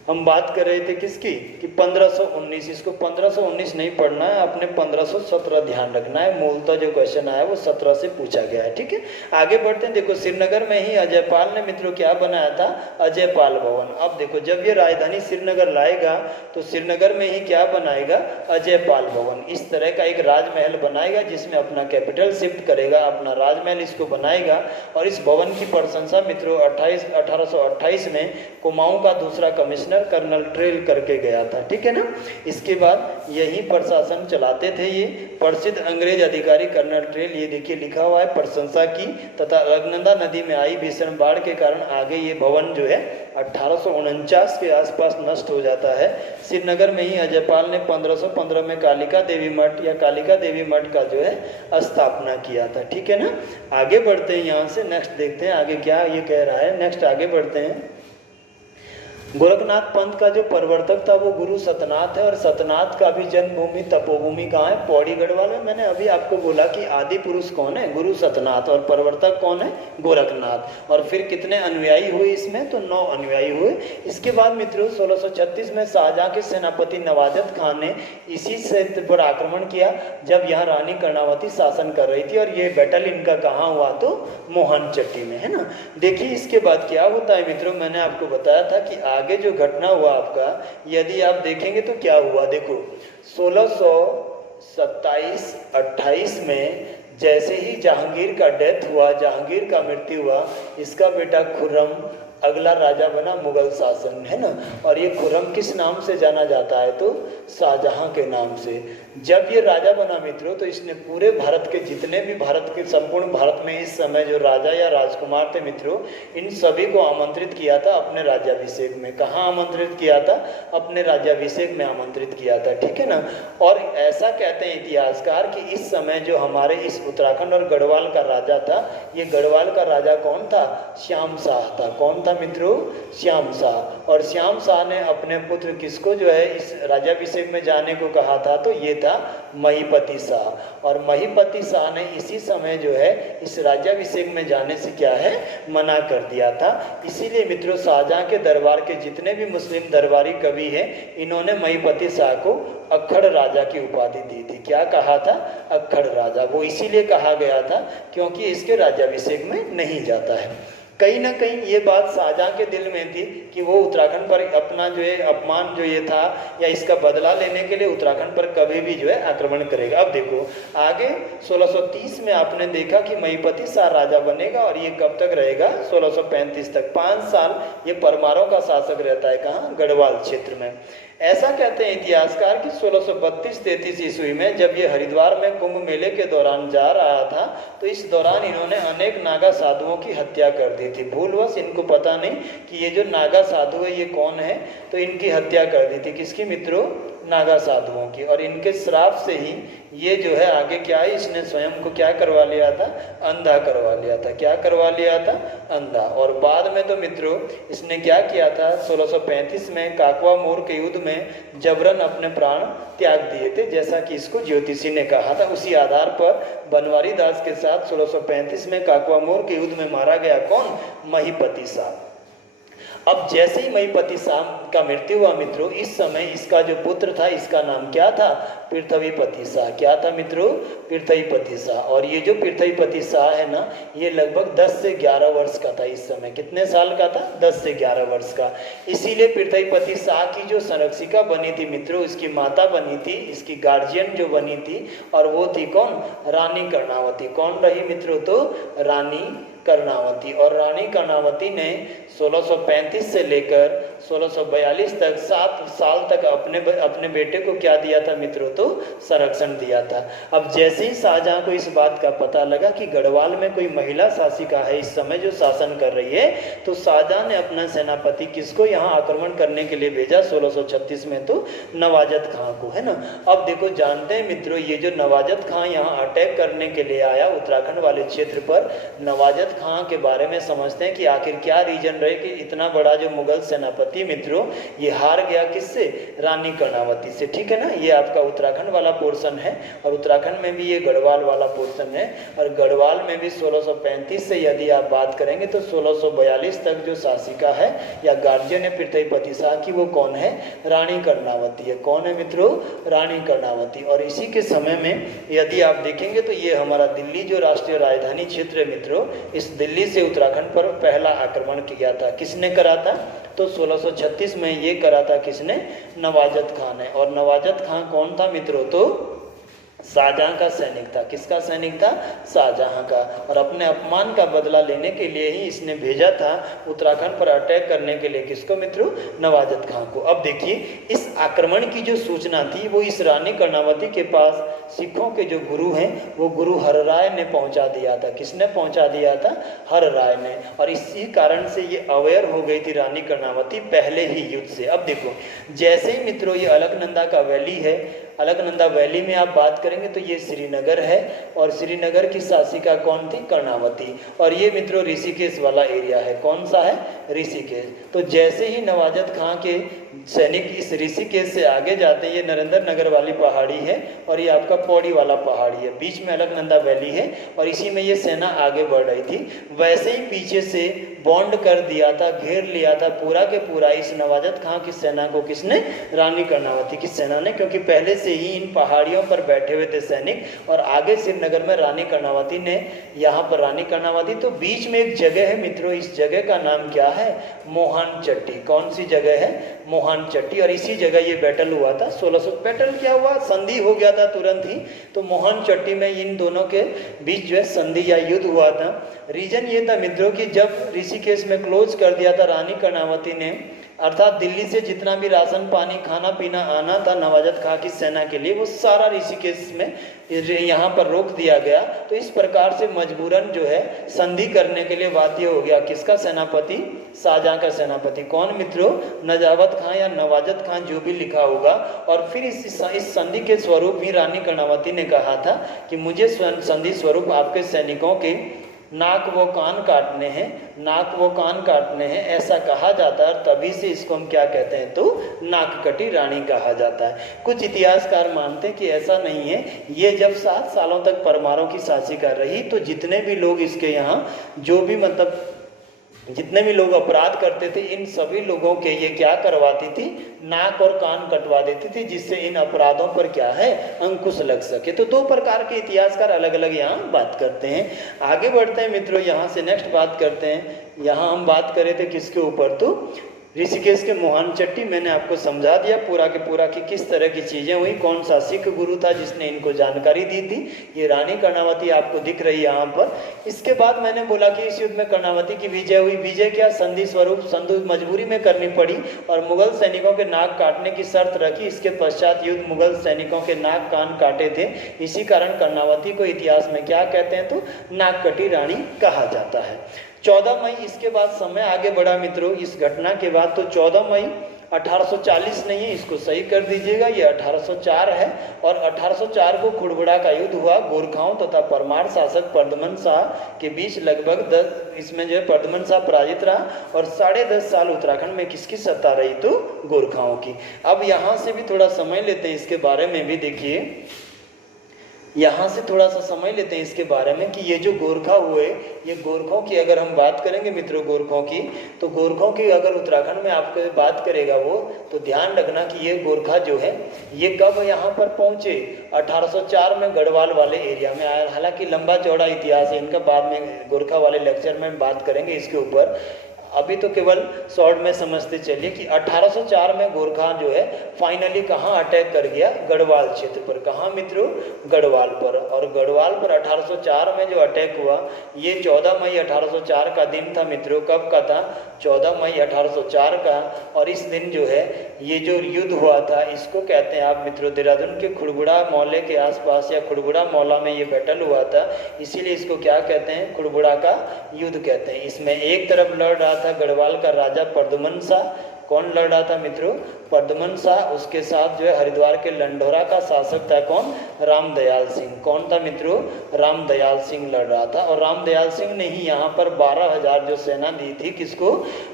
हम बात कर रहे थे किसकी? कि 1519। इसको 1519 नहीं पढ़ना है, आपने 1517 ध्यान रखना है। मूलतः जो क्वेश्चन आया वो 17 से पूछा गया है, ठीक है। आगे बढ़ते हैं। देखो श्रीनगर में ही अजयपाल ने मित्रों क्या बनाया था? अजयपाल भवन। अब देखो जब ये राजधानी श्रीनगर लाएगा तो श्रीनगर में ही क्या बनाएगा? अजयपाल भवन। इस तरह का एक राजमहल बनाएगा जिसमें अपना कैपिटल शिफ्ट करेगा, अपना राजमहल इसको बनाएगा। और इस भवन की प्रशंसा मित्रों 1828 में कुमाऊं का दूसरा कमिश्नर कर्नल ट्रेल करके गया था, ठीक है ना। इसके बाद यही प्रशासन चलाते थे ये प्रसिद्ध अंग्रेज अधिकारी कर्नल ट्रेल। ये देखिए लिखा हुआ है प्रशंसा की तथा अलकनंदा नदी में आई भीषण बाढ़ के कारण आगे ये भवन जो है 1849 के आसपास नष्ट हो जाता है। श्रीनगर में ही अजयपाल ने 1515 में कालिका देवी मठ या कालिका देवी मठ का जो है स्थापना किया था, ठीक है ना। आगे बढ़ते हैं, यहाँ से नेक्स्ट देखते हैं आगे क्या ये कह रहा है। नेक्स्ट आगे बढ़ते हैं। गोरखनाथ पंथ का जो प्रवर्तक था वो गुरु सतनाथ है। और सतनाथ का भी जन्मभूमि तपोभूमि कहाँ है? पौड़ी गढ़वाल है। मैंने अभी आपको बोला कि आदि पुरुष कौन है? गुरु सतनाथ। और प्रवर्तक कौन है? गोरखनाथ। और फिर कितने अनुयायी हुए इसमें? तो 9 अनुयायी हुए। इसके बाद मित्रों 1636 में शाहजहां के सेनापति नवाजत खान ने इसी क्षेत्र पर आक्रमण किया जब यहाँ रानी कर्णावती शासन कर रही थी। और ये बैटल इनका कहाँ हुआ? तो मोहनचट्टी में, है ना। देखिए इसके बाद क्या होता है मित्रों, मैंने आपको बताया था कि आगे जो घटना हुआ आपका यदि आप देखेंगे तो क्या हुआ। देखो 1627-28 में जैसे ही जहांगीर का डेथ हुआ, जहांगीर का मृत्यु हुआ, इसका बेटा खुर्रम अगला राजा बना मुगल शासन, है ना। और ये खुर्रम किस नाम से जाना जाता है? तो शाहजहां के नाम से। जब ये राजा बना मित्रों तो इसने पूरे भारत के जितने भी भारत के संपूर्ण भारत में इस समय जो राजा या राजकुमार थे मित्रों, इन सभी को आमंत्रित किया था अपने राज्याभिषेक में। कहाँ आमंत्रित किया था? अपने राज्याभिषेक में आमंत्रित किया था, ठीक है ना। और ऐसा कहते हैं इतिहासकार कि इस समय जो हमारे इस उत्तराखंड और गढ़वाल का राजा था, ये गढ़वाल का राजा कौन था? श्याम शाह था। कौन था मित्रों? श्याम शाह। और श्याम शाह ने अपने पुत्र किसको जो है इस राज्याभिषेक में जाने को कहा था? तो ये था महीपति शाह। और महीपति शाह ने इसी समय जो है इस राज्याभिषेक में जाने से क्या है, मना कर दिया था। इसीलिए मित्रों शाहजहां के दरबार के जितने भी मुस्लिम दरबारी कवि हैं, इन्होंने महीपति शाह को अक्खड़ राजा की उपाधि दी थी। क्या कहा था? अक्खड़ राजा। वो इसीलिए कहा गया था क्योंकि इसके राज्याभिषेक में नहीं जाता है। कहीं ना कहीं ये बात शाहजहां के दिल में थी कि वो उत्तराखंड पर अपना जो है अपमान जो ये था या इसका बदला लेने के लिए उत्तराखंड पर कभी भी जो है आक्रमण करेगा। अब देखो आगे 1630 में आपने देखा कि महीपति शाह राजा बनेगा और ये कब तक रहेगा? 1635 तक। 5 साल ये परमारों का शासक रहता है। कहाँ? गढ़वाल क्षेत्र में। ऐसा कहते हैं इतिहासकार कि 1632-33 ईस्वी में जब ये हरिद्वार में कुंभ मेले के दौरान जा रहा था तो इस दौरान इन्होंने अनेक नागा साधुओं की हत्या कर दी थी। भूलवश इनको पता नहीं कि ये जो नागा साधु है ये कौन है, तो इनकी हत्या कर दी थी। किसकी मित्रों? नागा साधुओं की। और इनके श्राप से ही ये जो है आगे क्या है, इसने स्वयं को क्या करवा लिया था? अंधा करवा लिया था। क्या करवा लिया था? अंधा। और बाद में तो मित्रों इसने क्या किया था? 1635 में काकवा मोर के युद्ध में जबरन अपने प्राण त्याग दिए थे, जैसा कि इसको ज्योतिषी ने कहा था। उसी आधार पर बनवारी दास के साथ 1635 में काकवा मोर के युद्ध में मारा गया कौन? महीपति शाह। अब जैसे ही महीपति शाह का मृत्यु हुआ मित्रों, इस समय इसका जो पुत्र था इसका नाम क्या था? पृथ्वीपति शाह। क्या था मित्रों? पृथ्वीपति शाह। और ये जो पृथ्वीपति शाह है ना, ये लगभग 10 से 11 वर्ष का था इस समय। कितने साल का था? 10 से 11 वर्ष का। इसीलिए पृथ्वीपति शाह की जो संरक्षिका बनी थी मित्रों, इसकी माता बनी थी, इसकी गार्जियन जो बनी थी, और वो थी कौन? रानी कर्णावती। कौन रही मित्रों? तो रानी कर्णावती। और रानी कर्णावती ने 1635 से लेकर 1642 तक 7 साल तक अपने बेटे को क्या दिया था मित्रों? तो संरक्षण दिया था। अब जैसे ही शाहजहां को इस बात का पता लगा कि गढ़वाल में कोई महिला शासिका है इस समय जो शासन कर रही है, तो शाहजहां ने अपना सेनापति किसको यहाँ आक्रमण करने के लिए भेजा? 1636 में तो नवाजत खां को, है ना। अब देखो जानते हैं मित्रों, ये जो नवाजत खां यहाँ अटैक करने के लिए आया उत्तराखंड वाले क्षेत्र पर, नवाजत खां के बारे में समझते हैं कि आखिर क्या रीजन रहे कि इतना बड़ा जो मुगल सेनापति मित्रों ये हार गया किससे? रानी कर्णावती से। ठीक है ना। ये आपका उत्तराखंड वाला पोर्शन है और उत्तराखंड में भी ये गढ़वाल वाला पोर्शन है। और गढ़वाल में भी 1635 से यदि आप बात करेंगे तो 1642 तक जो शासिका है या गार्जियन है पृथ्वीपति शाह की, वो कौन है? रानी कर्णावती है। कौन है मित्रों? रानी कर्णावती। और इसी के समय में यदि आप देखेंगे तो ये हमारा दिल्ली जो राष्ट्रीय राजधानी क्षेत्र है मित्रों, इस दिल्ली से उत्तराखंड पर पहला आक्रमण किया था। किसने करा था? तो 1636 में ये करा था। किसने? नवाजत खां ने। और नवाजत खां कौन था मित्रों? तो शाहजहां का सैनिक था। किसका सैनिक था? शाहजहां का। और अपने अपमान का बदला लेने के लिए ही इसने भेजा था उत्तराखंड पर अटैक करने के लिए। किसको मित्रों? नवाजत खां को। अब देखिए इस आक्रमण की जो सूचना थी वो इस रानी कर्णावती के पास सिखों के जो गुरु हैं वो गुरु हरराय ने पहुंचा दिया था। किसने पहुंचा दिया था? हरराय ने। और इसी कारण से ये अवेयर हो गई थी रानी कर्णावती पहले ही युद्ध से। अब देखो जैसे ही मित्रों ये अलकनंदा का वैली है, अलकनंदा वैली में आप बात करेंगे तो ये श्रीनगर है और श्रीनगर की शासिका कौन थी? कर्णावती। और ये मित्रों ऋषिकेश वाला एरिया है। कौन सा है? ऋषिकेश। तो जैसे ही नवाजत खां के सैनिक इस ऋषिकेश से आगे जाते हैं, ये नरेंद्र नगर वाली पहाड़ी है और ये आपका पौड़ी वाला पहाड़ी है, बीच में अलकनंदा वैली है और इसी में ये सेना आगे बढ़ रही थी। वैसे ही पीछे से बॉन्ड कर दिया था, घेर लिया था पूरा के पूरा इस नवाजत खां की सेना को। किसने? रानी कर्णावती की सेना ने, क्योंकि पहले से ही इन पहाड़ियों पर बैठे हुए थे सैनिक और आगे श्रीनगर में रानी कर्णावती ने, यहाँ पर रानी कर्णावती, तो बीच में एक जगह है मित्रों, इस जगह का नाम क्या है? मोहन चट्टी। कौन सी जगह है? मोहन चट्टी। और इसी जगह ये बैटल हुआ था। 1600 बैटल क्या हुआ? संधि हो गया था तुरंत ही। तो मोहन चट्टी में इन दोनों के बीच जो है संधि या युद्ध हुआ था। रीजन ये था मित्रों कि जब ऋषिकेश में क्लोज कर दिया था रानी कर्णावती ने, अर्थात दिल्ली से जितना भी राशन पानी खाना पीना आना था नवाजत खां की सेना के लिए, वो सारा ऋषिकेश में यहाँ पर रोक दिया गया। तो इस प्रकार से मजबूरन जो है संधि करने के लिए बाध्य हो गया। किसका सेनापति? शाहजहां का सेनापति। कौन मित्रों? नजावत खां या नवाजत खां जो भी लिखा होगा। और फिर इस संधि के स्वरूप ही रानी कर्णावती ने कहा था कि मुझे संधि स्वरूप आपके सैनिकों के नाक वो कान काटने हैं, नाक वो कान काटने हैं, ऐसा कहा जाता है। और तभी से इसको हम क्या कहते हैं, तो नाक कटी रानी कहा जाता है। कुछ इतिहासकार मानते हैं कि ऐसा नहीं है, ये जब 7 सालों तक परमारों की शासिका रही तो जितने भी लोग इसके यहाँ जो भी मतलब जितने भी लोग अपराध करते थे, इन सभी लोगों के ये क्या करवाती थी, नाक और कान कटवा देती थी, जिससे इन अपराधों पर क्या है, अंकुश लग सके। तो 2 प्रकार के इतिहासकार अलग अलग यहाँ बात करते हैं। आगे बढ़ते हैं मित्रों, यहाँ से नेक्स्ट बात करते हैं। यहाँ हम बात कर रहे थे किसके ऊपर, तो ऋषिकेश के मोहन चट्टी। मैंने आपको समझा दिया पूरा के पूरा कि किस तरह की चीज़ें हुई, कौन सा सिख गुरु था जिसने इनको जानकारी दी थी। ये रानी कर्णावती आपको दिख रही है यहाँ पर। इसके बाद मैंने बोला कि इस युद्ध में कर्णावती की विजय हुई। विजय क्या, संधि स्वरूप संधि मजबूरी में करनी पड़ी और मुगल सैनिकों के नाक काटने की शर्त रखी। इसके पश्चात युद्ध मुगल सैनिकों के नाक कान काटे थे। इसी कारण कर्णावती को इतिहास में क्या कहते हैं, तो नाक कटी रानी कहा जाता है। 14 मई, इसके बाद समय आगे बढ़ा मित्रों, इस घटना के बाद। तो 14 मई 1840 नहीं है, इसको सही कर दीजिएगा, ये 1804 है। और 1804 को खुड़बुड़ा का युद्ध हुआ। गोरखाओं तथा परमार शासक परदमन शाह के बीच लगभग 10, इसमें जो है परदमन शाह पराजित रहा और 10.5 साल उत्तराखंड में किसकी सत्ता रही, तो गोरखाओं की। अब यहाँ से भी थोड़ा समय लेते हैं, इसके बारे में भी देखिए, यहाँ से थोड़ा सा समझ लेते हैं इसके बारे में कि ये जो गोरखा हुए, ये गोरखों की अगर हम बात करेंगे मित्रों, गोरखों की, तो गोरखों की अगर उत्तराखंड में आपको बात करेगा वो, तो ध्यान रखना कि ये गोरखा जो है ये कब यहाँ पर पहुँचे, 1804 में गढ़वाल वाले एरिया में आया। हालांकि लंबा चौड़ा इतिहास है इनका, बाद में गोरखा वाले लेक्चर में बात करेंगे इसके ऊपर। अभी तो केवल शॉर्ट में समझते चलिए कि 1804 में गोरखा जो है फाइनली कहाँ अटैक कर गया, गढ़वाल क्षेत्र पर। कहाँ मित्रों, गढ़वाल पर। और गढ़वाल पर 1804 में जो अटैक हुआ, ये 14 मई 1804 का दिन था मित्रों। कब का था, 14 मई 1804 का। और इस दिन जो है ये जो युद्ध हुआ था, इसको कहते हैं आप मित्रों, देहरादून के खुड़बुड़ा मौले के आसपास या खुड़बुड़ा मौला में ये बैटल हुआ था, इसीलिए इसको क्या कहते हैं, खुड़बुड़ा का युद्ध कहते हैं। इसमें एक तरफ लड़ रहा था गढ़वाल का राजा परदमन शाह। कौन लड़ रहा था मित्रों, परदमन शाह। उसके साथ जो है हरिद्वार के लंढोरा का शासक था कौन, रामदयाल सिंह। कौन था मित्रों, रामदयाल सिंह लड़ रहा था। और रामदयाल सिंह ने ही यहाँ पर 12,000 जो सेना दी थी, किसको,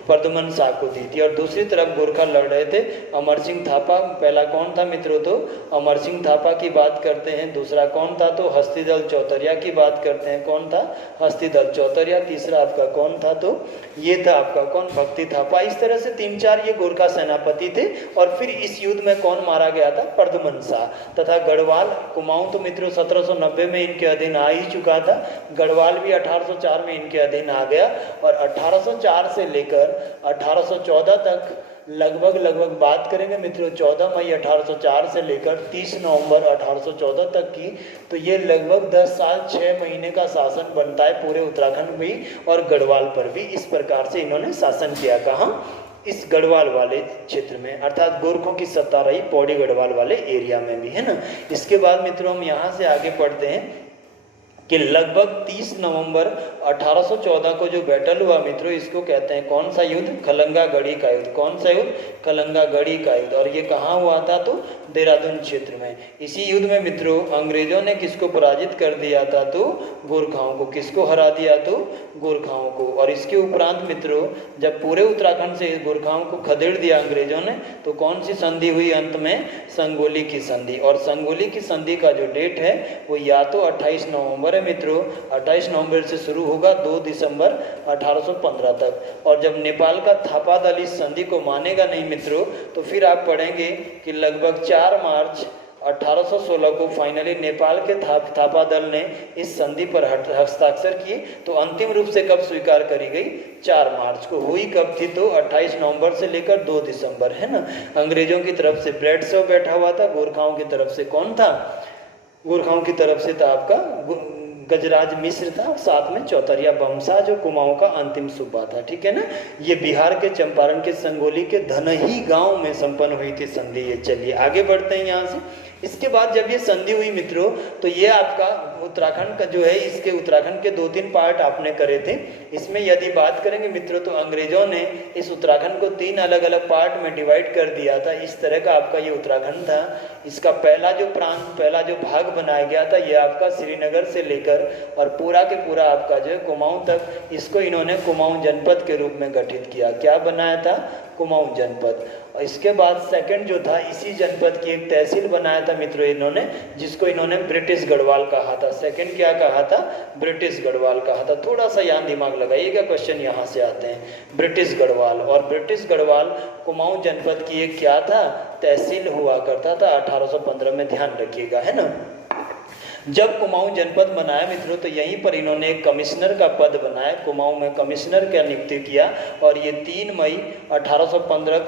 परदमन शाह को दी थी। और दूसरी तरफ गोरखा लड़ रहे थे, अमर सिंह थापा। पहला कौन था मित्रों, तो अमर सिंह थापा की बात करते हैं। दूसरा कौन था, तो हस्तीदल चौतरिया की बात करते हैं। कौन था, हस्तीदल चौतरिया। तीसरा आपका कौन था, तो ये था आपका कौन, भक्ति थापा। इस तरह से 3-4 ये गोरखा सेनापति थे। और फिर इस युद्ध में कौन मारा गया था, परदमन शाह। तथा गढ़वाल कुमाऊं तो मित्रों 1790 में इनके अधीन आ ही चुका था। गढ़वाल भी 1804 में इनके अधीन आ गया। और 1804 से लेकर 1814 तक लगभग बात करेंगे मित्रों, 14 मई 1804 से लेकर 30 नवंबर 1814 तक की, तो ये लगभग 10 साल 6 महीने का शासन बनता है पूरे उत्तराखंड में और गढ़वाल पर भी। इस प्रकार से इन्होंने शासन किया। कहाँ, इस गढ़वाल वाले क्षेत्र में, अर्थात गोरखों की सत्ता रही पौड़ी गढ़वाल वाले एरिया में भी, है ना। इसके बाद मित्रों हम यहाँ से आगे पढ़ते हैं कि लगभग 30 नवंबर 1814 को जो बैटल हुआ मित्रों, इसको कहते हैं कौन सा युद्ध, खलंगा गढ़ी का युद्ध। कौन सा युद्ध, खलंगा गढ़ी का युद्ध। और ये कहाँ हुआ था, तो देहरादून क्षेत्र में। इसी युद्ध में मित्रों अंग्रेजों ने किसको पराजित कर दिया था, तो गोरखाओं को। किसको हरा दिया, तो गोरखाओं को। और इसके उपरांत मित्रों जब पूरे उत्तराखंड से गोरखाओं को खदेड़ दिया अंग्रेजों ने, तो कौन सी संधि हुई अंत में, संगोली की संधि। और संगोली की संधि का जो डेट है वो या तो 28 नवंबर है मित्रों, 28 नवंबर से शुरू होगा 2 दिसंबर 1815 तक। और जब नेपाल का थापा दल इस संधि को मानेगा नहीं मित्रों, तो फिर आप पढ़ेंगे कि लगभग 4 मार्च 1816 को फाइनली नेपाल के थापा दल ने इस संधि पर हस्ताक्षर किए। तो अंतिम रूप से कब स्वीकार करी गई, 4 मार्च को। हुई कब थी, तो 28 नवंबर से लेकर 2 दिसंबर, है ना। अंग्रेजों की तरफ से ब्लेडसो बैठा हुआ था, गोरखाओं की तरफ से कौन था, गोरखाओं की तरफ से था आपका गजराज मिश्र था, साथ में चौतरिया बमसा जो कुमाऊं का अंतिम सूबा था, ठीक है ना। ये बिहार के चंपारण के संगोली के धनही गांव में संपन्न हुई थी संधि। ये चलिए आगे बढ़ते हैं यहाँ से। इसके बाद जब ये संधि हुई मित्रों, तो ये आपका उत्तराखंड का जो है, इसके उत्तराखंड के 2-3 पार्ट आपने करे थे। इसमें यदि बात करेंगे मित्रों, तो अंग्रेजों ने इस उत्तराखंड को 3 अलग अलग पार्ट में डिवाइड कर दिया था। इस तरह का आपका ये उत्तराखंड था। इसका पहला जो प्रांत, पहला जो भाग बनाया गया था, ये आपका श्रीनगर से लेकर और पूरा के पूरा आपका जो है कुमाऊं तक, इसको इन्होंने कुमाऊं जनपद के रूप में गठित किया। क्या बनाया था? कुमाऊं जनपद। और इसके बाद सेकंड जो था, इसी जनपद की एक तहसील बनाया था मित्रों इन्होंने, जिसको इन्होंने ब्रिटिश गढ़वाल कहा था। सेकंड क्या कहा था? ब्रिटिश गढ़वाल कहा था। थोड़ा सा यहाँ दिमाग लगाइएगा, क्वेश्चन यहाँ से आते हैं। ब्रिटिश गढ़वाल, और ब्रिटिश गढ़वाल कुमाऊं जनपद की एक क्या था? तहसील हुआ करता था 1815 में, ध्यान रखिएगा, है ना। जब कुमाऊं जनपद बनाया मित्रों, तो यहीं पर इन्होंने एक कमिश्नर का पद बनाया, कुमाऊं में कमिश्नर का नियुक्ति किया। और ये 3 मई 1815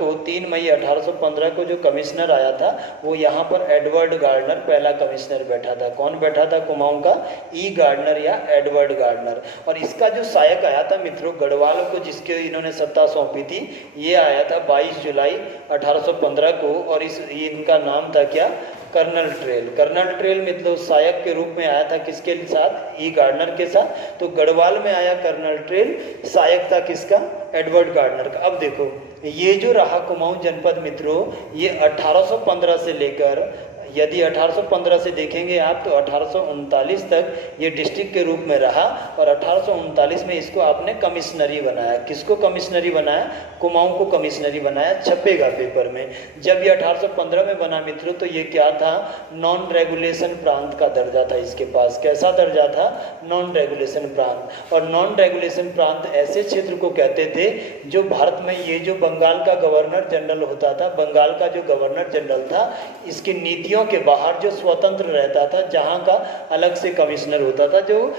को जो कमिश्नर आया था, वो यहाँ पर एडवर्ड गार्डनर पहला कमिश्नर बैठा था। कौन बैठा था कुमाऊं का? ई गार्डनर या एडवर्ड गार्डनर। और इसका जो सहायक आया था मित्रों गढ़वाल को, जिसके इन्होंने सत्ता सौंपी थी, ये आया था 22 जुलाई 1815 को। और इनका नाम था क्या? Colonel trail. कर्नल ट्रेल मतलब सहायक के रूप में आया था किसके साथ? ई गार्डनर के साथ। तो गढ़वाल में आया कर्नल ट्रेल, सहायक था किसका? एडवर्ड गार्डनर का। अब देखो, ये जो रहा कुमाऊं जनपद मित्रों, ये 1815 से लेकर, यदि 1815 से देखेंगे आप, तो 1839 तक ये डिस्ट्रिक्ट के रूप में रहा। और 1839 में इसको आपने कमिश्नरी बनाया। किसको कमिश्नरी बनाया? कुमाऊं को कमिश्नरी बनाया। छपेगा पेपर में। जब ये 1815 में बना मित्रों, तो ये क्या था? नॉन रेगुलेशन प्रांत का दर्जा था इसके पास। कैसा दर्जा था? नॉन रेगुलेशन प्रांत। और नॉन रेगुलेशन प्रांत ऐसे क्षेत्र को कहते थे जो भारत में, ये जो बंगाल का गवर्नर जनरल होता था, बंगाल का जो गवर्नर जनरल था, इसकी नीतियों के बाहर जो स्वतंत्र रहता था, जहां का अलग से कमिश्नर होता था, जो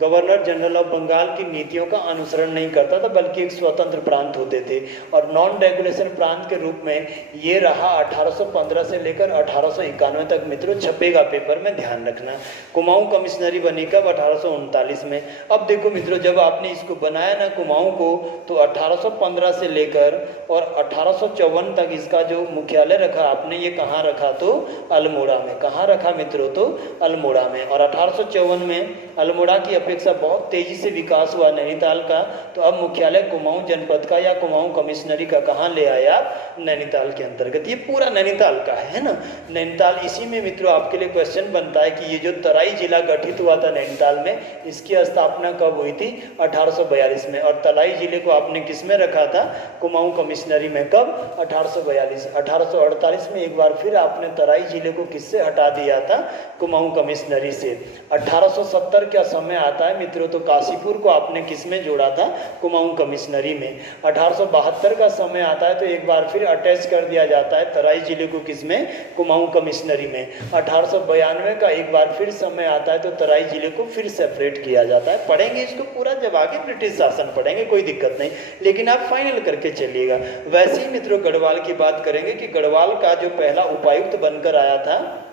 गवर्नर जनरल ऑफ बंगाल की नीतियों का अनुसरण नहीं करता था, बल्कि एक स्वतंत्र प्रांत होते थे। और नॉन रेगुलेशन प्रांत के रूप में ये रहा 1815 से लेकर 1891 तक मित्रों। छपेगा पेपर में, ध्यान रखना। कुमाऊं कमिश्नरी बनी कब? 1839 में। अब देखो मित्रों, जब आपने इसको बनाया ना कुमाऊं को, तो 1815 से लेकर और 1854 तक इसका जो मुख्यालय रखा आपने, ये कहाँ रखा? तो अल्मोड़ा में। कहाँ रखा मित्रों? तो अल्मोड़ा में। और 1854 में अल्मोड़ा की अपेक्षा बहुत तेजी से विकास हुआ नैनीताल का। तो अब मुख्यालय कुमाऊं जनपद का या कुमाऊं कमिश्नरी का कहाँ ले आया आप? नैनीताल के अंतर्गत। ये पूरा नैनीताल का है ना, नैनीताल। इसी में मित्रों आपके लिए क्वेश्चन बनता है कि ये जो तराई जिला गठित हुआ था नैनीताल में, इसकी स्थापना कब हुई थी? 1842 में। और तराई जिले को आपने किस में रखा था? कुमाऊं कमिश्नरी में। कब? 1842। 1848 में एक बार फिर आपने तराई जिले को किससे हटा दिया था? कुमाऊं कमिश्नरी से। 1870 का समय आता है मित्रों, तो काशीपुर को आपने किस में जोड़ा था? कुमाऊं कमिश्नरी में। 1872 का समय आता है, तो एक बार फिर अटैच कर दिया जाता है तराई जिले को किस में? कुमाऊं कमिश्नरी में। 1892 का एक बार फिर समय आता है, तो तराई जिले को फिर सेपरेट किया जाता है। पढ़ेंगे इसको पूरा, जब आगे ब्रिटिश शासन पढ़ेंगे, कोई दिक्कत नहीं, लेकिन आप फाइनल करके चलिएगा। वैसे ही मित्रों गढ़वाल की बात करेंगे कि गढ़वाल का जो पहला उपायुक्त बनकर आया था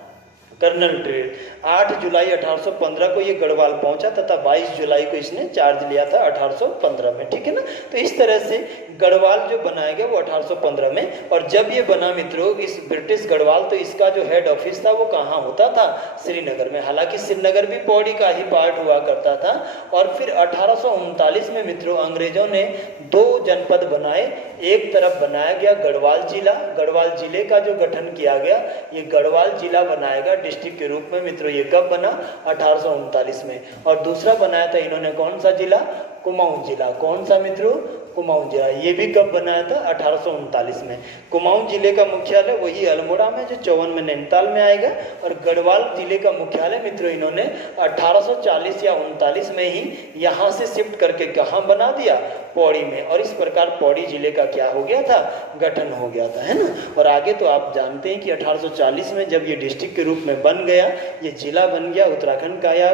कर्नल ट्रेल, 8 जुलाई 1815 को ये गढ़वाल पहुंचा तथा 22 जुलाई को इसने चार्ज लिया था 1815 में। ठीक है ना। तो इस तरह से गढ़वाल जो बनाया गया वो 1815 में। और जब ये बना मित्रों इस ब्रिटिश गढ़वाल, तो इसका जो हेड ऑफिस था वो कहाँ होता था? श्रीनगर में। हालांकि श्रीनगर भी पौड़ी का ही पार्ट हुआ करता था। और फिर 1839 में मित्रों अंग्रेजों ने 2 जनपद बनाए। एक तरफ बनाया गया गढ़वाल जिला, गढ़वाल जिले का जो गठन किया गया, ये गढ़वाल जिला बनाया गया डिस्ट्रिक्ट के रूप में मित्रों। ये कब बना? 1839 में। और दूसरा बनाया था इन्होंने कौन सा जिला? कुमाऊं जिला। कौन सा मित्रों? कुमाऊं जिला। ये भी कब बनाया था? 1839 में। कुमाऊं जिले का मुख्यालय वही अल्मोड़ा में, जो 54 में नैनीताल में आएगा। और गढ़वाल जिले का मुख्यालय मित्रों इन्होंने 1840 या 39 में ही यहाँ से शिफ्ट करके कहाँ बना दिया? पौड़ी में। और इस प्रकार पौड़ी जिले का क्या हो गया था? गठन हो गया था, है ना। और आगे तो आप जानते हैं कि 1840 में जब ये डिस्ट्रिक्ट के रूप में बन गया, ये जिला बन गया उत्तराखंड का, या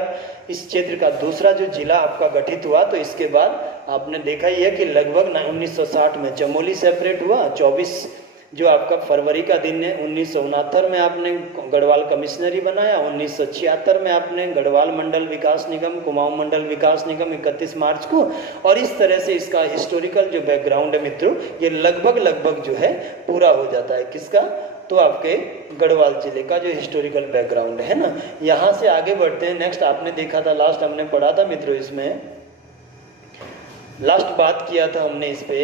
इस क्षेत्र का दूसरा जो जिला आपका गठित हुआ, तो इसके बाद आपने देखा ही है कि लगभग 1960 में चमोली सेपरेट हुआ। 24 जो आपका फरवरी का दिन है 1969 में आपने गढ़वाल कमिश्नरी बनाया। 1976 में आपने गढ़वाल मंडल विकास निगम, कुमाऊं मंडल विकास निगम 31 मार्च को। और इस तरह से इसका हिस्टोरिकल जो बैकग्राउंड है मित्रों, ये लगभग जो है पूरा हो जाता है। किसका? तो आपके गढ़वाल जिले का जो हिस्टोरिकल बैकग्राउंड है ना। यहाँ से आगे बढ़ते हैं। नेक्स्ट आपने देखा था, लास्ट हमने पढ़ा था मित्रों, इसमें लास्ट बात किया था हमने इस पे,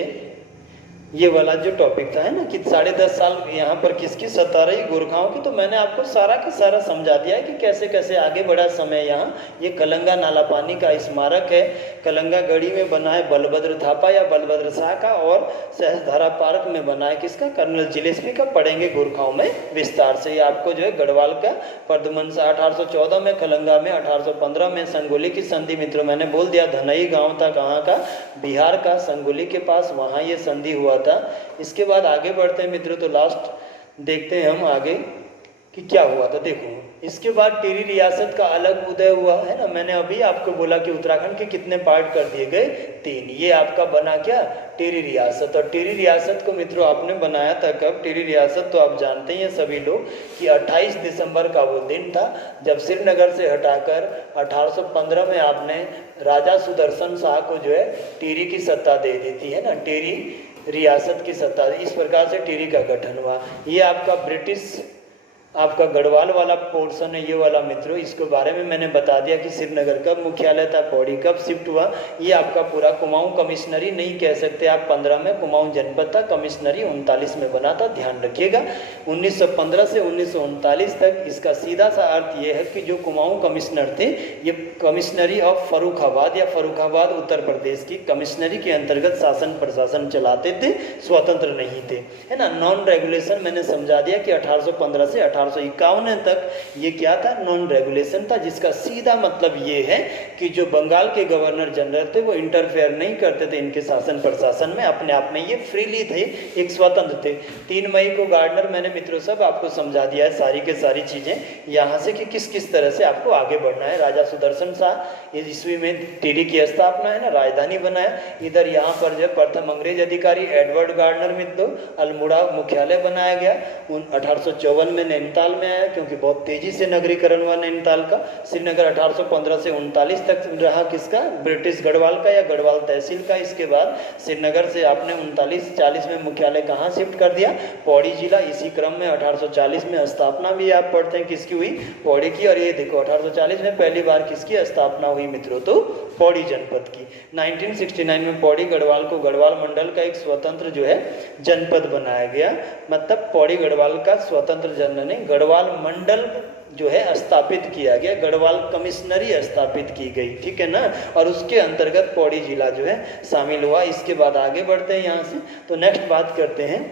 ये वाला जो टॉपिक था है ना कि 10.5 साल यहाँ पर किसकी सत्ता रही, गोरखाओं की। तो मैंने आपको सारा का सारा समझा दिया है कि कैसे कैसे आगे बढ़ा समय यहाँ। ये कलंगा नाला पानी का स्मारक है, कलंगा गढ़ी में बना है बलभद्र थापा या बलभद्र शाह का, और सहस्त्रधारा पार्क में बना है किसका, कर्नल जिलेस्पी का। पढ़ेंगे गोरखाओं में विस्तार से। ये आपको जो है गढ़वाल का प्रदुमन शाह 1814 में, कलंगा में 1815 में, संगोली की संधि मित्रों मैंने बोल दिया, धनई गाँव था कहाँ का, बिहार का, संगोली के पास, वहाँ ये संधि हुआ था। इसके बाद आगे बढ़ते हैं मित्रों, तो लास्ट देखते हैं हम आगे कि क्या हुआ था। देखो इसके बाद टिहरी रियासत का अलग उदय हुआ है ना। मैंने अभी आपको बोला कि उत्तराखंड के कितने पार्ट कर दिए गए, 3। ये आपका बना क्या, टिहरी रियासत। और टिहरी रियासत को मित्रों आपने बनाया था कब, टिहरी रियासत तो आप जानते ही हैं सभी लोग कि 28 दिसंबर का वो दिन था जब श्रीनगर से हटाकर 1815 में आपने राजा सुदर्शन शाह को जो है टिहरी की सत्ता दे दी थी है ना, टिहरी रियासत की सत्ता। इस प्रकार से टिहरी का गठन हुआ। ये आपका ब्रिटिश आपका गढ़वाल वाला पोर्शन है, ये वाला मित्रों, इसके बारे में मैंने बता दिया कि श्रीनगर कब मुख्यालय था, पौड़ी कब शिफ्ट हुआ। ये आपका पूरा कुमाऊं कमिश्नरी नहीं कह सकते आप, 15 में कुमाऊं जनपद था, कमिश्नरी 39 में बना था, ध्यान रखिएगा। 1915 से 1939 तक इसका सीधा सा अर्थ ये है कि जो कुमाऊं कमिश्नर थे, ये कमिश्नरी ऑफ फर्रुखाबाद या फर्रुखाबाद उत्तर प्रदेश की कमिश्नरी के अंतर्गत शासन प्रशासन चलाते थे, स्वतंत्र नहीं थे, है ना। नॉन रेगुलेशन मैंने समझा दिया कि 1815 से 1851 तक ये क्या था, नॉन रेगुलेशन था, जिसका सीधा मतलब ये है कि जो बंगाल के गवर्नर जनरल थे वो इंटरफेयर नहीं करते थे इनके शासन प्रशासन में, अपने आप में ये फ्रीली थे, एक स्वतंत्र थे। 3 मई को गार्डनर मैंने मित्रों सब आपको समझा दिया है सारी के सारी चीज़ें यहाँ से कि किस किस तरह से आपको आगे बढ़ना है। राजा सुदर्शन शाह ईस्वी में टिहरी की स्थापना है ना, राजधानी बनाया। इधर यहाँ पर जो प्रथम अंग्रेज अधिकारी एडवर्ड गार्डनर मित्रों अल्मोड़ा मुख्यालय बनाया गया। 1854 में नैनीताल में आया क्योंकि बहुत तेजी से नगरीकरण हुआ नैनीताल का। श्रीनगर 1815 से 39 तक रहा किसका, ब्रिटिश गढ़वाल का या गढ़वाल तहसील का। इसके बाद श्रीनगर से आपने 39-40 में मुख्यालय कहाँ शिफ्ट कर दिया, पौड़ी जिला। इसी क्रम में 1840 में स्थापना भी आप पढ़ते हैं किसकी हुई, पौड़ी की। और ये देखो 1840 में पहली बार किसकी स्थापना हुई मित्रों, तो पौड़ी जनपद की। 1969 में पौड़ी गढ़वाल को गढ़वाल मंडल का एक स्वतंत्र जो है जनपद बनाया गया, मतलब पौड़ी गढ़वाल का स्वतंत्र जनपद नहीं, गढ़वाल मंडल जो है स्थापित किया गया, गढ़वाल कमिश्नरी स्थापित की गई, ठीक है ना। और उसके अंतर्गत पौड़ी जिला जो है शामिल हुआ। इसके बाद आगे बढ़ते हैं यहाँ से, तो नेक्स्ट बात करते हैं,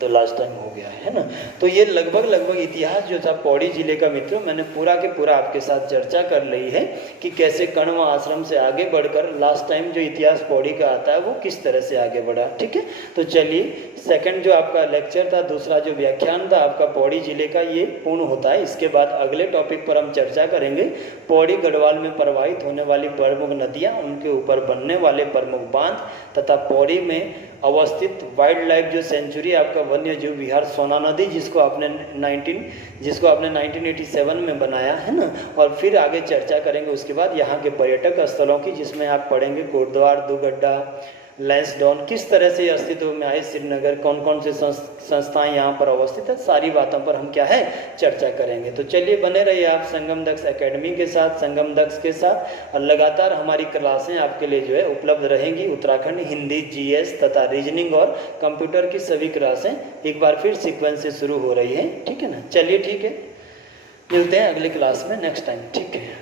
तो लास्ट टाइम हो गया है ना। तो ये लगभग इतिहास जो था पौड़ी जिले का मित्रों मैंने पूरा के पूरा आपके साथ चर्चा कर ली है कि कैसे कण्व आश्रम से आगे बढ़कर लास्ट टाइम जो इतिहास पौड़ी का आता है वो किस तरह से आगे बढ़ा, ठीक है। तो चलिए सेकंड जो आपका लेक्चर था, दूसरा जो व्याख्यान था आपका पौड़ी जिले का, ये पूर्ण होता है। इसके बाद अगले टॉपिक पर हम चर्चा करेंगे पौड़ी गढ़वाल में प्रवाहित होने वाली प्रमुख नदियाँ, उनके ऊपर बनने वाले प्रमुख बांध तथा पौड़ी में अवस्थित वाइल्ड लाइफ जो सेंचुरी आपका वन्य जीव विहार सोना नदी, जिसको आपने 1987 में बनाया है ना। और फिर आगे चर्चा करेंगे उसके बाद यहाँ के पर्यटक स्थलों की, जिसमें आप पढ़ेंगे कोटद्वार, दुगड्डा, लैंसडाउन किस तरह से अस्तित्व में आए, श्रीनगर कौन कौन से संस्थाएं यहाँ पर अवस्थित है, सारी बातों पर हम क्या है चर्चा करेंगे। तो चलिए बने रहिए आप संगम दक्ष एकेडमी के साथ, संगम दक्ष के साथ, और लगातार हमारी क्लासें आपके लिए जो है उपलब्ध रहेंगी। उत्तराखंड हिंदी, जीएस तथा रीजनिंग और कंप्यूटर की सभी क्लासें एक बार फिर सीक्वेंस से शुरू हो रही है, ठीक है ना। चलिए ठीक है, मिलते हैं अगली क्लास में नेक्स्ट टाइम, ठीक है।